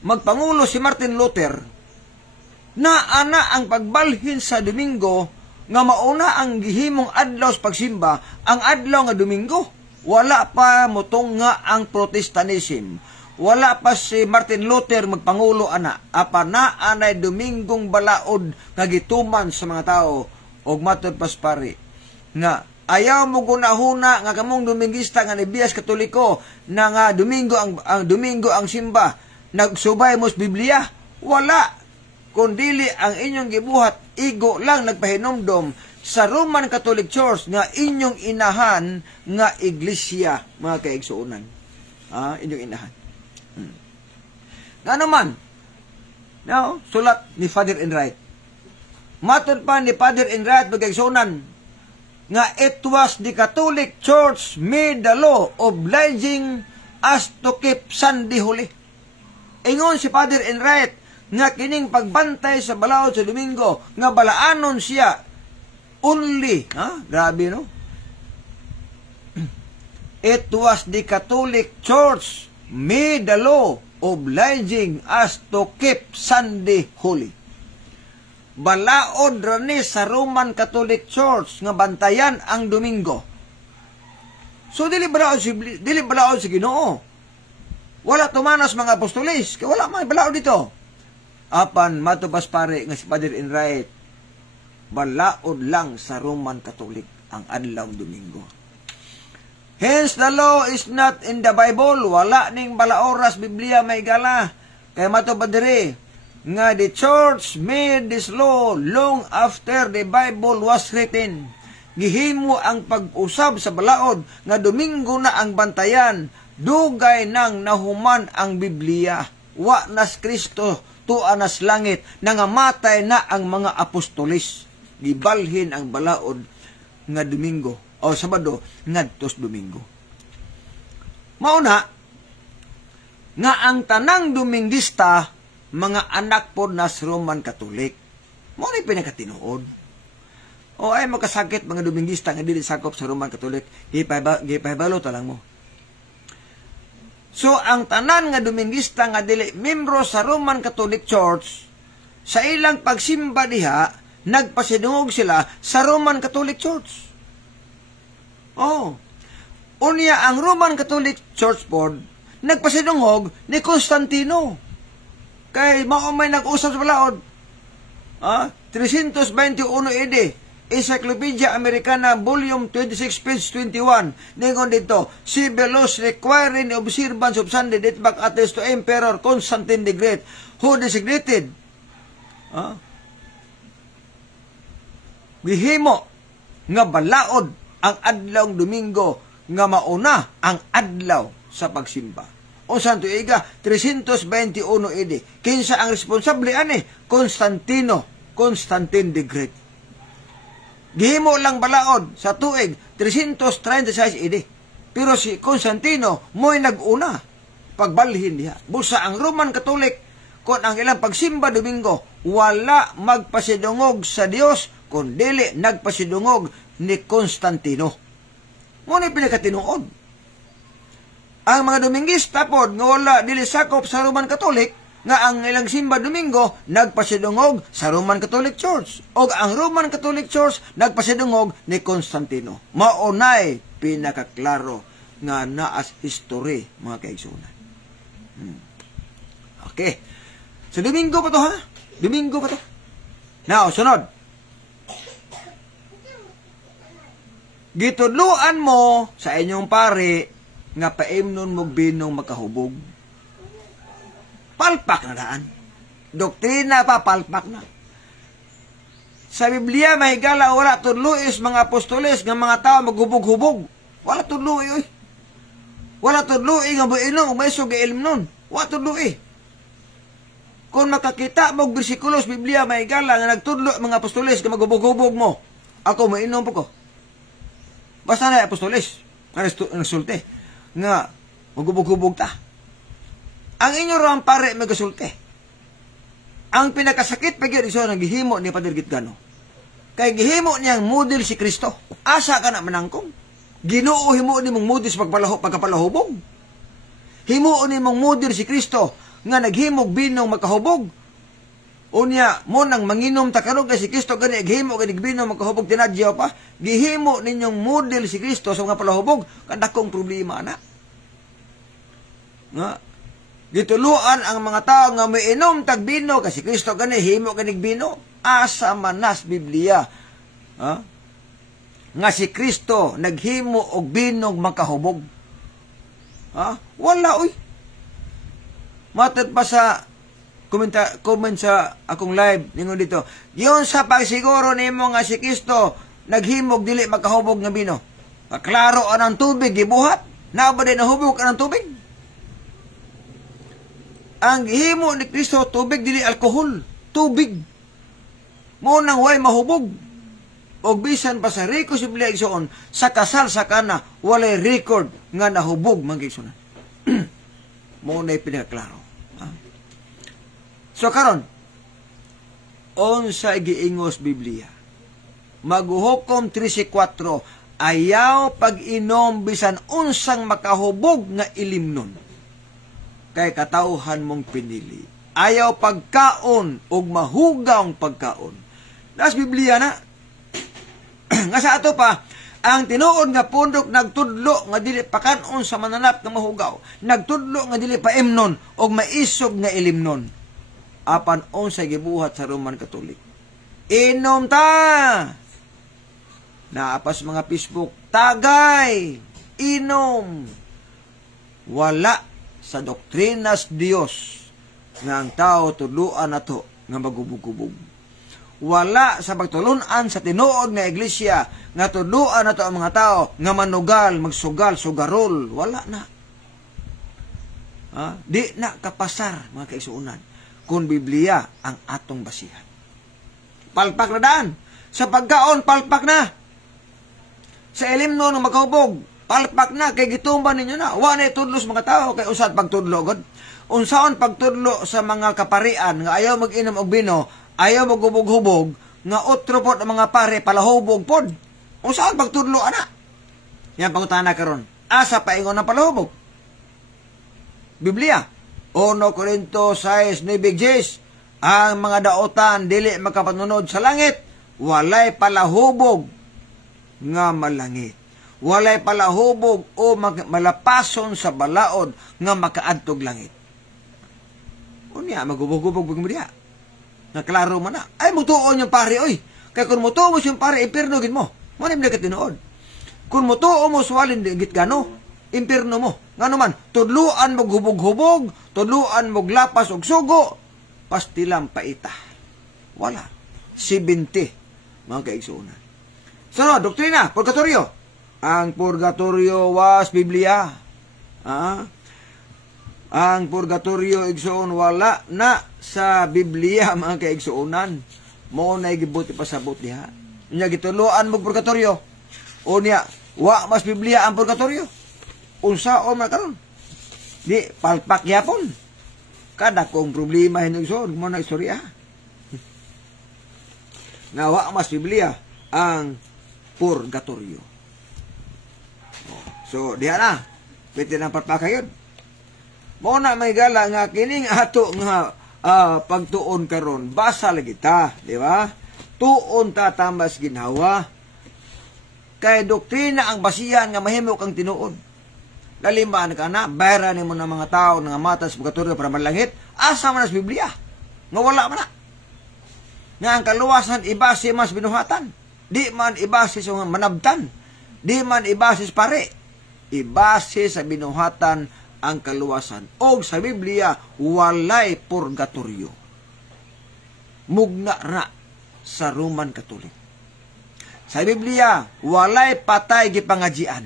magpangulo si Martin Luther, na ana ang pagbalhin sa Domingo nga mauna ang gihimong adlaw sa pagsimba, ang adlaw nga Domingo. Wala pa mutungha ang Protestantism. Wala pa si Martin Luther magpangulo ana. Apa na anay Domingong balaod nga gituman sa mga tao og matod paspari nga ayaw mo gunahuna nga kamong Domingista nga nibiyas Katoliko na nga Domingo ang simba nagsubay mo sa Biblia. Wala, kundili ang inyong gibuhat igo lang nagpahinomdom sa Roman Catholic Church nga inyong inahan nga iglesia, mga kaigsuunan. Inyong inahan. Nga naman, sulat ni Father Enright. Matod pa ni Father Enright, mga kaigsuunan, nga it was the Catholic Church made the law obliging us to keep Sunday holy. Ingon si Father Enright nga kining pagbantay sa balaod sa Domingo nga balaanon siya only. Grabe, no? It was the Catholic Church made the law obliging us to keep Sunday holy. Balaod rani sa Roman Catholic Church nga bantayan ang Domingo. So dili balaod si Ginoo. Wala tumanas mga apostolis, kaya wala may balaod dito. Apan matubas pare nga si Father Enright, balaod lang sa Roman Catholic ang adlaw Domingo. Hence the law is not in the Bible. Wala ning balaoras Biblia may gala. Kaya matubad diri nga the church made this law long after the Bible was written. Gihimo ang pag-usab sa balaod nga Domingo na ang bantayan, dugay nang nahuman ang Biblia. Wa nas Kristo tuwa nas langit, nangamatay na ang mga apostolis. Gibalhin ang balaod nga Domingo o Sabado ngadtos Domingo. Mauna nga ang tanang Domingista mga anak po nas Roman Catholic. Mo ni pinakatinuod. O ay makasakit mga Domingista nga dili sakop sa Roman Catholic, gipahibalo ta lang mo. So ang tanan nga Domingista nga dili membro sa Roman Catholic Church, sa ilang pagsimba diha nagpasidungog sila sa Roman Catholic Church. Unya ang Roman Catholic Church Board nagpasidungog ni Constantino. Kay mao may nag-usap sa balaod. 321 AD, Encyclopedia Americana, Volume 26, page 21. Ningon dito, civil laws requiring the observance of Sunday date back attest to Emperor Constantine the Great, who designated gihimo nga balaod ang adlaw Domingo nga mauna ang adlaw sa pagsimba. O santo iga 321 AD. Kinsa ang responsable ani? Constantine the Great. Gihimo lang balaod sa tuig 336 AD. Pero si Constantino mo'y nag-una pagbalhin diha. Busa ang Roman Catholic kung ang ilang pagsimba Domingo wala magpasidungog sa Dios kundi nagpasidungog ni Constantino. Ngunit pinakatinuod. Ang mga Domingista pod nga wala dili sakop sa Roman Catholic nga ang ilang simba Domingo nagpasidungog sa Roman Catholic Church o ang Roman Catholic Church nagpasidungog ni Constantino. Maunay pinakaklaro nga naas history mga kaigsunan. Okay. So Domingo pa to ha? Domingo pa to. Now, sunod. Gitudluan mo sa inyong pare nga paimnon mo binong makahubog. Palpak na daan. Doktrina pa, palpak na. Sa Biblia, mahigala wala tudluis mga apostoles nga mga tao maghubog-hubog. Wala tudlui, oy. Wala tudlui nga buinom, may sugailm nun. Wala tudlui. Kung makakita mo bersikulos Biblia, mahigala nga nagtudlo mga apostoles nga maghubog-hubog mo. Ako, mainom po ko. Basta na apostoles. Nagsulte. Nga, maghubog-hubog ta. Ang inyo ron pare magasulti. Ang pinakasakit pa gyud iso naghihimo ni Padre Gitgano. Kay gihimo niyang model si Kristo. Asa ka na manangkong? Ginoo himo nimong model sa pagkapalahubog. Himo nimong model si Kristo nga naghimog binong makahubog. Unya mo nang manginom ta karon kay si Kristo gani gihimo gani binong makahubog tinadyaw pa. Gihimo ninyong model si Kristo sa mga palahubog kadakong problema na. Nga gituluan ang mga tao nga miinom tag bino kasi Kristo gani himo ganig bino. Asa manas Biblia nga si Kristo naghimo og binog makahubog. Wala oy. Matod pa sa comment sa akong live ningon dito. Yon sa pagsiguro nimo nga si Kristo naghimog dili makahubog nga bino. Klaro anang tubig gibuhat. Na ba din nahubog anang tubig? Ang gihimo ni Kristo tubig dili alkohol, tubig. Mo nang way mahubog. Og bisan pa sa record Biblia igsoon sa kasal sa kana walay record nga nahubog man igsoon. Mo nay pinakaklaro. So karon unsa giingos Biblia? Maghuhukom 13:4 ayaw pag-inom bisan unsang makahubog nga ilimnon. Kay katauhan mong pinili. Ayaw pagkaon o mahugawng pagkaon. Das Biblia na. Nga sa ato pa, ang tinuod nga pundok nagtudlo nga dili pakanon sa mananap nga mahugaw. Nagtudlo nga dili paimnon o maisog nga ilimnon. Apan unsay gibuhat sa Roman Catholic. Inom ta! Naapas mga Facebook, tagay! Inom! Wala sa doktrinas Dios nga ang tao tudluan nato nga magubog-ubog. Wala sa pagtulunan sa tinuod nga iglesia nga tudluan nato ang mga tao nga manugal, magsugal, sugarol. Wala na. Di na kapasar mga kaisuunan kung Biblia ang atong basihan. Palpak na daan. Sa pagkaon, palpak na. Sa ilimno ng makahubog, palpak na, kay gitumban ninyo na. Wala tudlos mga tao, kay usad pagtudlo. God. Unsaon pagtudlo sa mga kaparian, nga ayaw mag-inom og bino, ayaw magubog-hubog, nga otro po ang mga pare, palahubog pod. Unsaon pagtudlo, ana? Yan pangutana karon. Asa paingon ng palahubog? Biblia. 1 Corinto 6:9-10 ang mga daotan dili makapanunod sa langit, walay palahubog nga malangit. Walay palahubog o malapason sa balaod nga makaadtog langit. Unya magubog-ubog bigmudya. Naklaro man na. Ay mutuon yung pare oy. Kay kun mutuo mo yung pare impierno gid mo. Mo ni ka tinuod. Kun mutuo mo suwalin git gano, impierno mo. Ngano man tudluan mo hubog-hubog, tudluan mo lapas og sugo, pastilang paita. Wala. 70 mga kaigsuonan. Sunod, doktrina, purgatorio. Ang purgatorio was Biblia. Ang purgatorio igsoon wala na sa Biblia mga kaigsuonan. Mo na gibuti pasabot diha. Nya gituluan mo purgatorio. O niya, wa mas Biblia ang purgatorio. Unsaon man karon? Di palpak yapon. Kada kong problema hinugson mo na istorya. Nga wa mas Biblia ang purgatorio. So, diha na. Pwede na patpakayon. Mo na may gala nga kining ato nga pagtuon karon basa lagi ta, di ba? Tuon ta tambas ginhawa. Kay doktrina ang basihan nga mahimo kang tinuod. Lalimbaan ka na, bayran mo ng mga tao nga mata sa purgatorio para malangit, asa man as Biblia? Nga wala man na. Nga ang kaluwasan ibase mas binuhatan. Di man ibase sa manabtan. Di man ibase sa pare. Ibase sa binuhatan ang kaluwasan. O sa Biblia, walay purgatorio. Mugna na sa Roman Catholic. Sa Biblia, walay patay gipangajian.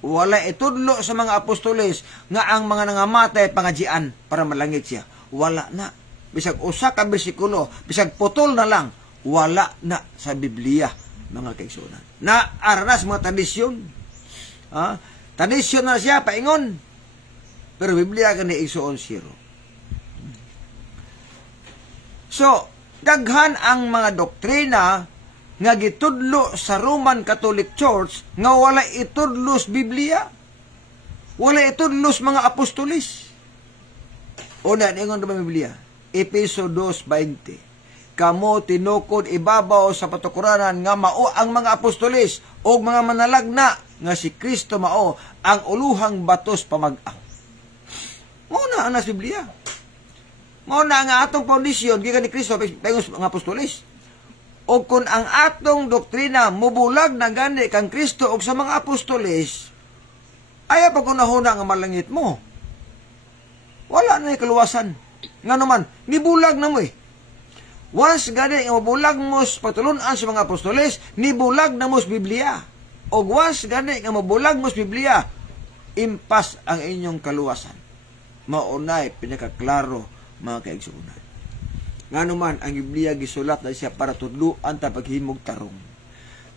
Walay itudlo sa mga apostoles nga ang mga nangamatay pangajian para malangit siya. Wala na. Bisag usa ka bersikulo, bisag putol na lang, wala na sa Biblia, mga kaigsuonan. Na aranas mga tradisyon. Tradisyon na siya, paingon. Pero Biblia ka ni igsuon zero. So, daghan ang mga doktrina nga gitudlo sa Roman Catholic Church nga wala itudlo sa Biblia. Wala itudlo sa mga apostolis. Una, ingon na ba Biblia? Efeso 2:20. Kamo tinukod ibabaw sa patukuranan nga mao ang mga apostolis o mga manalagna nga si Kristo mao ang uluhang batos pamag-ang. Muna ang nas Biblia. Muna nga atong foundation gikan ni Kristo pagos mga apostolis. O kung ang atong doktrina mubulag na gani kang Kristo o sa mga apostolis, ayaw pa kung nahuna nga malangit mo. Wala na kaluwasan. Nga naman, nibulag na mo eh. Once gani nga mabulag mo sa patulunan sa mga apostolis, nibulag na mo sa Biblia. O once gani nga mabulag mo sa Biblia, impas ang inyong kaluwasan. Maunay, pinakaklaro, mga kaigsuunan. Nga naman, ang Biblia gisulat na siya para tudluan ta paghimog tarong.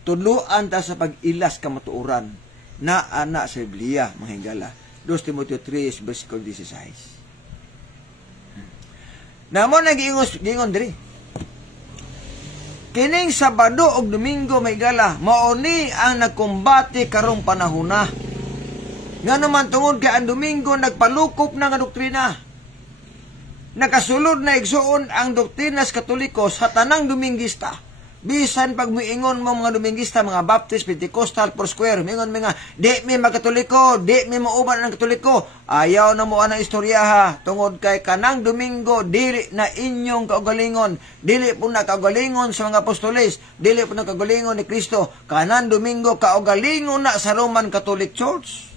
Tudluan ta sa pag-ilas kamatuoran na ana sa Biblia, mga hinggala. 2 Timoteo 3, versikulo 16. Namo nag-ingon diri. Kining Sabado ug Domingo may gala, mauni ang nagkumbati karong panahona. Nga naman tungod kay ang Domingo nagpalukop na nga doktrina. Nakasulod na igsuon ang doktrina sa Katoliko sa tanang Domingista. Bisan pag miingon mo mga Domingista, mga Baptist, Pentecostal, Foursquare, miingon mga, di mi magkatoliko, di mi mauban ng Katoliko. Ayaw na mo anang istorya ha. Tungod kay kanang Domingo, dili na inyong kaugalingon. Dili po na kaugalingon sa mga apostolis. Dili po na kaugalingon ni Kristo. Kanang Domingo, kaugalingon na sa Roman Catholic Church.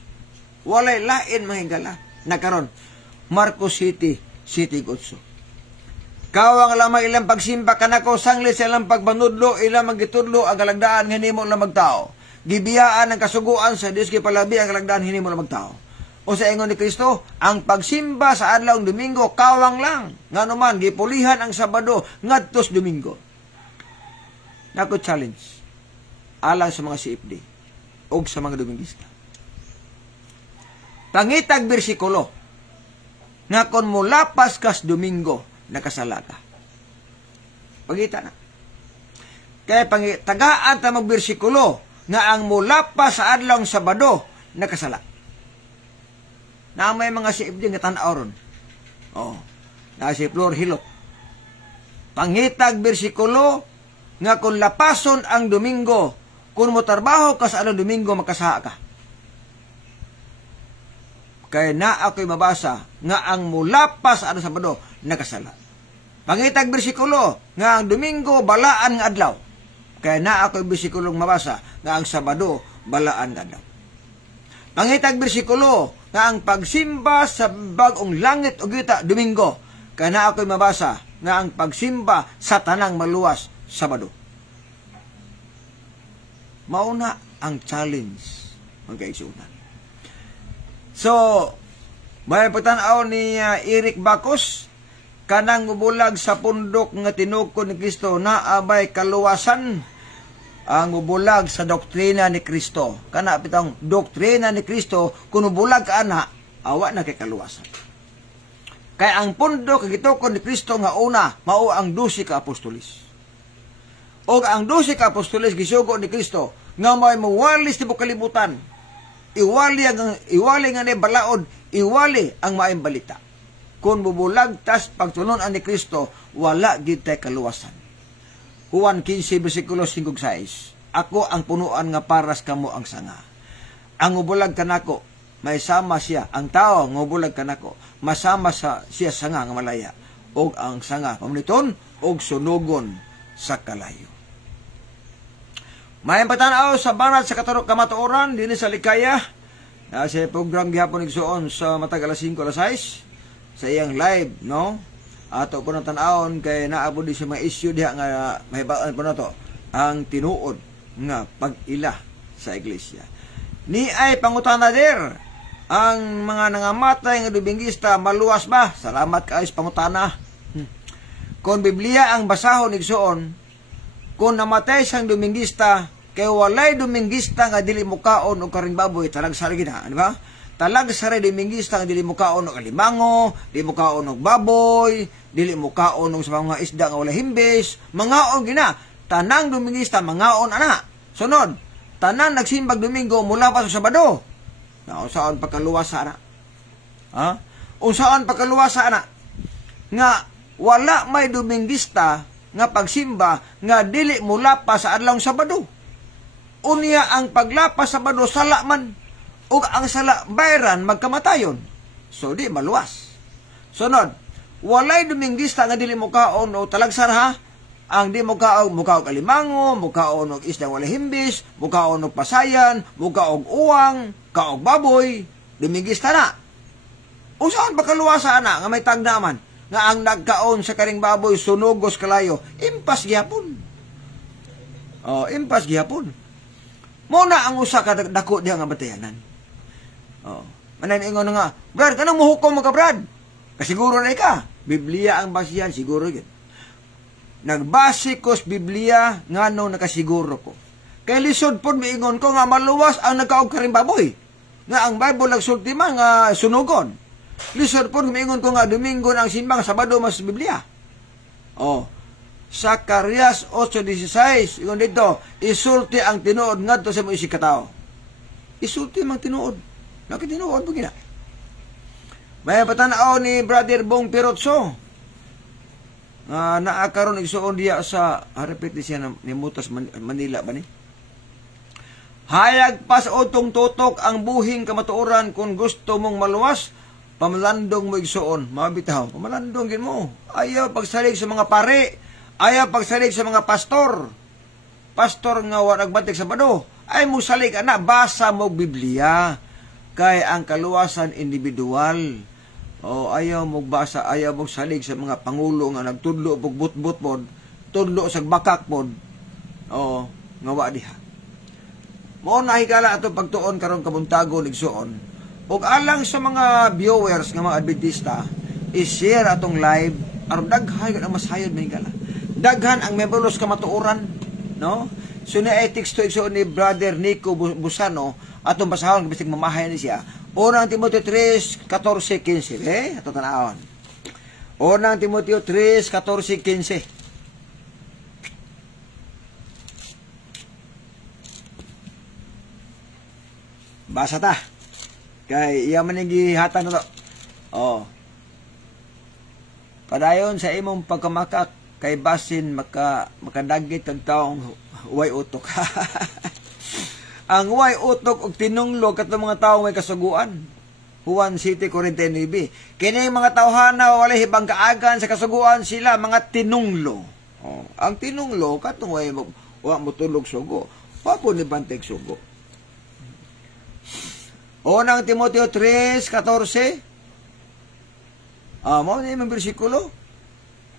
Walay lain mahigala. Nakaron, Marcos City Gutso. Kawang lamang ilang pagsimba kanako sangli sa ilang pagbanudlo ilang magitudlo ang kalagdaan hinimo lang magtao. Gibiyaan ang kasuguan sa Dios kay palabi ang kalagdaan hinimo lang magtao. O sa ingon ni Kristo, ang pagsimba sa adlaw ng Domingo kawang lang. Nganuman gipulihan ang Sabado ngadtos Domingo. Nako challenge alang sa mga CFD o sa mga Domingista. Pangitag bersikulo nga kon mulapas kas Domingo nakasala ka. Pagita na. Kaya tagaan ta magbersikulo nga ang mulapas sa adlaw ng Sabado nakasala. Na may mga CFD nga tan-aw ron. Na si Flor Hilot. Pangitag bersikulo nga kung lapason ang Domingo, kung mo trabaho ka sa Domingo makasaha ka. Kaya na ako'y mabasa nga ang mulapas sa Sabado nakasala. Pangitag bersikulo nga ang Domingo balaan nga adlaw. Kaya na ako'y bersikulong mabasa nga ang Sabado balaan nga adlaw. Pangitag bersikulo nga ang pagsimba sa bagong langit o gita Domingo. Kaya na ako'y mabasa nga ang pagsimba sa tanang maluwas Sabado. Mauna ang challenge mga kaigsuunan. So, may pagtanaw ni Eric Bacos, kanang mubulag sa pundok nga tinukod ni Kristo na abay kaluwasan ang mubulag sa doktrina ni Kristo. Kana bitang doktrina ni Kristo, kung mubulag ka ana, awa na kay kaluwasan. Kay ang pundo kagitukod ni Kristo nga una, mao ang 12 ka apostolis. O ang 12 ka apostolis gisugo ni Kristo nga may muwalis ti kalibutan. Iwali nga ni balaod, iwali ang maayong balita. Kung bubulag tas pagtulunan ni Kristo, wala gid tay kaluwasan. Juan 15, versikulo 5-6. Ako ang punuan nga paras kamo ang sanga. Ang ubulag kanako, may sama siya. Ang tao nga ubulag kanako, masama siya sanga nga malaya. Og ang sanga pamuniton, og sunugon sa kalayo. May patanaw sa banat sa kamatuoran, din sa Likaya. Sa program gihapon igsuon sa matag alas 5 alas 6 sa iyang live, no? Ato po natanawon kay naabot di sa mga issue diha nga mahibaan po na to ang tinuod nga pag-ila sa iglesia. Ni ay pangutana der ang mga nangamatay nga dubingista maluwas ba? Salamat kaayos pangutana. Kung Biblia ang basahon igsuon, kung namatay sang dumingista kay walay dumingista nga dili mukaon og karing baboy talag sari gina, di ba? Talag sari dumingista nga dili mukaon og alimango, dili mukaon og baboy, dili mukaon og sa mga isda nga wala himbis, mangaon gina. Tanang dumingista mangaon ana. Sunod, tanan nagsimbag Domingo mula pa sa Sabado. Na usaon pagkaluwasa ana? Ha? Usaon pagkaluwasa ana? Nga wala may dumingista nga pagsimba nga dili mula pa sa adlawng Sabado. Unya ang paglapa sa Sabado sala man ug ang sala bayran magkamatayon. So di maluwas. Sunod, walay dumingista nga dili mukaon o talagsar ha. Ang di mukaon alimango, mukaon og isda wala himbis, mukaon og pasayan, mukaon og uwang, kaog baboy, dumingista na. Usaon ba kaluwasa na nga may tagdaman nga ang nagkaon sa karing baboy sunugos kalayo, impas gihapon. Oh, impas gihapon. Muna ang usa ka dako diha nga batayanan. Oh, manan-ingon nga, Brad, kanang muhukom mo ka, Brad? Kasiguro na ka. Biblia ang basihan, siguro yun. Nagbase ko sa Biblia, nga nung nakasiguro ko. Kaya lisod po, miingon ko nga maluwas ang nagkaog karing baboy. Nga ang Bible nagsulti man nga sunugon. Lisod po, miingon ko nga Domingo na ang simbang, Sabado mas Biblia. Oh, Zacarias 8:16, ingon dito, isulti ang tinuod ngadto sa mga isikatao. Isulti mang tinuod. Nakitinuod mo gina. May patanaw ni Brother Bong Pirotso. Naakaroon igsuon diya sa repeat siya ni Mutas Manila ba ni? Hayag pas utong tutok ang buhing kamatuoran kung gusto mong maluwas, pamalandong mo igsuon. Mabitaw, pamalandong gin mo. Ayaw pagsalig sa mga pare, ayaw pagsalig sa mga pastor. Pastor nga wa nagbatik sa Sabado, ay mo salig ana basa mo Biblia. Kay ang kaluwasan individual. O ayaw mo basa, ayaw mo salig sa mga pangulo nga nagtudlo og butbut pod, tudlo sa bakak pod. O nga wa diha. Mo na higala ato pagtuon karon kabuntagon igsuon. Ug alang sa mga viewers nga mga Adventista, i-share atong live aron daghan ang masayod may higala. Daghan ang memberos kamatuoran, no? So na ethics to igsuon ni Brother Nico Busano atong basahon bisig mamahay ni siya. Unang Timoteo 3:14-15, ato tanawon. Unang Timoteo 3:14-15. Basa ta. Kay iya man gihatan na to. Oh. Padayon sa imong pagkamakak kay basin makadagit kag taong way utok. Ang way utok og tinunglo katong mga tawo may kasuguan. Juan 7:49. Kini mga tawhana wala hibang kaagan sa kasuguan sila mga tinunglo. Oh, ang tinunglo katong way wa motulog sugo. Wa po ni banteg sugo. Unang Timoteo 3:14. Mo ni mga bersikulo.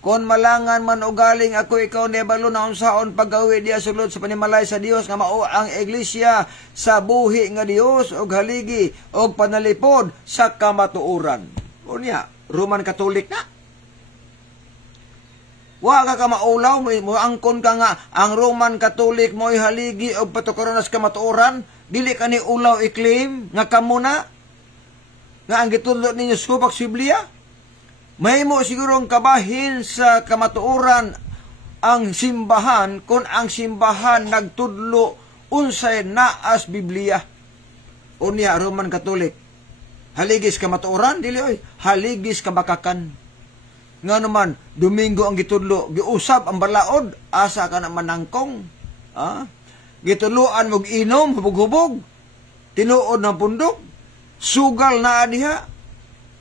Kon malangan man ugaling ako ikaw nebalo na unsaon paggawi diya sulod sa panimalay sa Dios nga mao ang iglesia sa buhi nga Dios og haligi og panalipod sa kamatuoran. Unya, Roman Catholic na. Wa ka maulaw, mo angkon ka nga ang Roman Catholic mo'y haligi o patokoronas ka matuoran, dili ka ni ulaw i-claim nga kamo na nga ang gitudlo ninyo subak sa Biblia. Mahimo sigurong kabahin sa kamatuoran ang simbahan kung ang simbahan nagtudlo unsay naas Biblia. Unya Roman Catholic, haligis ka matuoran, dili oy, haligis ka bakakan. Nga naman, Domingo ang gitudlo, giusab ang balaod, asa ka na manangkong. Gituluan mog inom, hubog-hubog, tinuod ng pundok, sugal na adiha,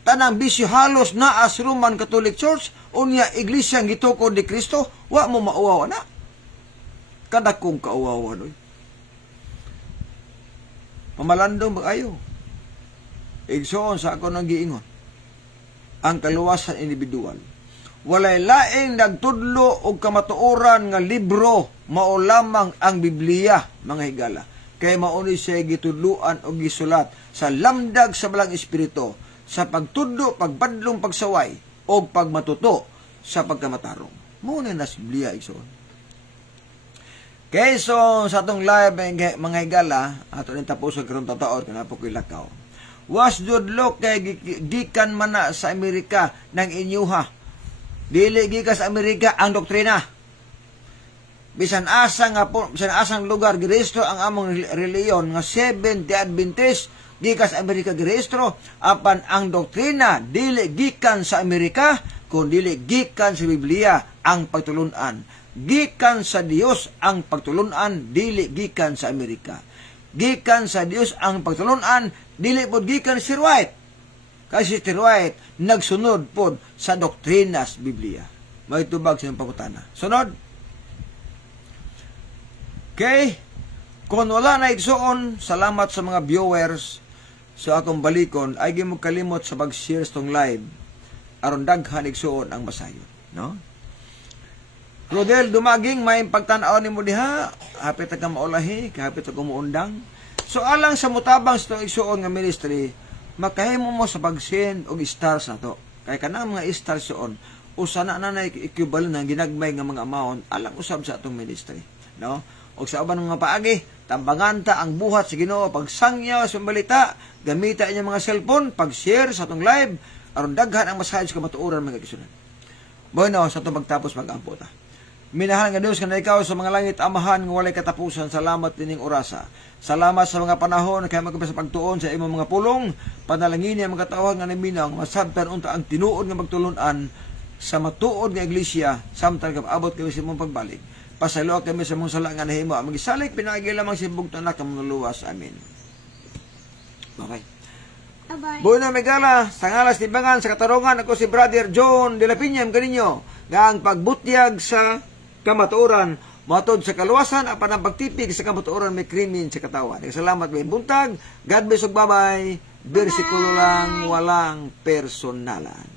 tanang bisyo halos na as Roman Catholic Church, unya iglesia ang gitukod ni Kristo, wa mo mauwawa na. Kadakong kauwawa doy. Pamalandong mag-ayo. Igsoon sa ako nang giingon, ang kaluwasan individual. Walay laing nagtudlo og kamatuoran nga libro, mao lamang ang Biblia, mga higala. Kay mauni siya gitudluan og gisulat sa lamdag sa balang espiritu, sa pagtudlo, pagpadlong, pagsaway, o pagmatuto sa pagkamatarong. Muna na sa Biblia, igsoon. Kay so, sa atong live, mga higala, ato rin tapos ang karong tataon, kanapo ko'y lakaw. Was judlo kay gikan man na sa Amerika ng inyuha. Dili gikan sa Amerika ang doktrina. Bisan asang lugar girehistro ang among reliyon nga Seventh-day Adventist gikan sa Amerika girehistro, apan ang doktrina dili gikan sa Amerika kun dili gikan sa Biblia ang pagtulunan. Gikan sa Dios ang pagtulunan, dili gikan sa Amerika. Gikan sa Dios ang pagtulunan, dili pod gikan si White. Kasi si White nagsunod pod sa doktrinas Biblia. May tubag sa pangutana. Sunod. Okay. Kung wala na igsoon, salamat sa mga viewers sa akong balikon, ay gimog kalimot sa pag-share tong live aron daghan igsoon ang masayon, no? Rodel dumaging may pagtan-aw nimo diha, hapit ka maulahi, hapit ka muundang. So alang sa mutabang sa igsoon nga ministry, makahimo mo sa pag-send og stars na to. Kay kanang mga stars soon, usa na equivalent ng ginagmay nga mga amount alang usab sa atong ministry, no? Og sa uban mga paagi, tambangan ta ang buhat sa Ginoo, pagsangyaw sa balita, gamita inyong mga cellphone, pag-share sa atong live, aron daghan ang message ka matuoran mga kisunan. Bueno, sa itong magtapos mag-ampo ta. Minahal nga Dios kana ikaw sa mga langit, amahan nga walay katapusan, salamat dining orasa. Salamat sa mga panahon kay magkabay sa pagtuon sa imong mga pulong, panalangin ang mga katawhan nga naminang, masabtan unta ang tinuod nga magtulunan sa matuod nga iglesia, samtang abot kami sa imong pagbalik. Pasalo kami sa mong sala nga nahimo, ang magisalik pinagi lamang simbog tanak ang mga luwas. Amen. Okay. Bye-bye. Bueno, Megala, sa ngalas timbangan sa katarungan, ako si Brother John de la Piña, kaninyo, nga ang pagbutyag sa kamatuoran, matod sa kaluwasan, apan ang pagtipig sa kamatuoran may krimen sa katawan. Salamat, may buntag, God bless, bye-bye, bersikulo lang, walang personalan.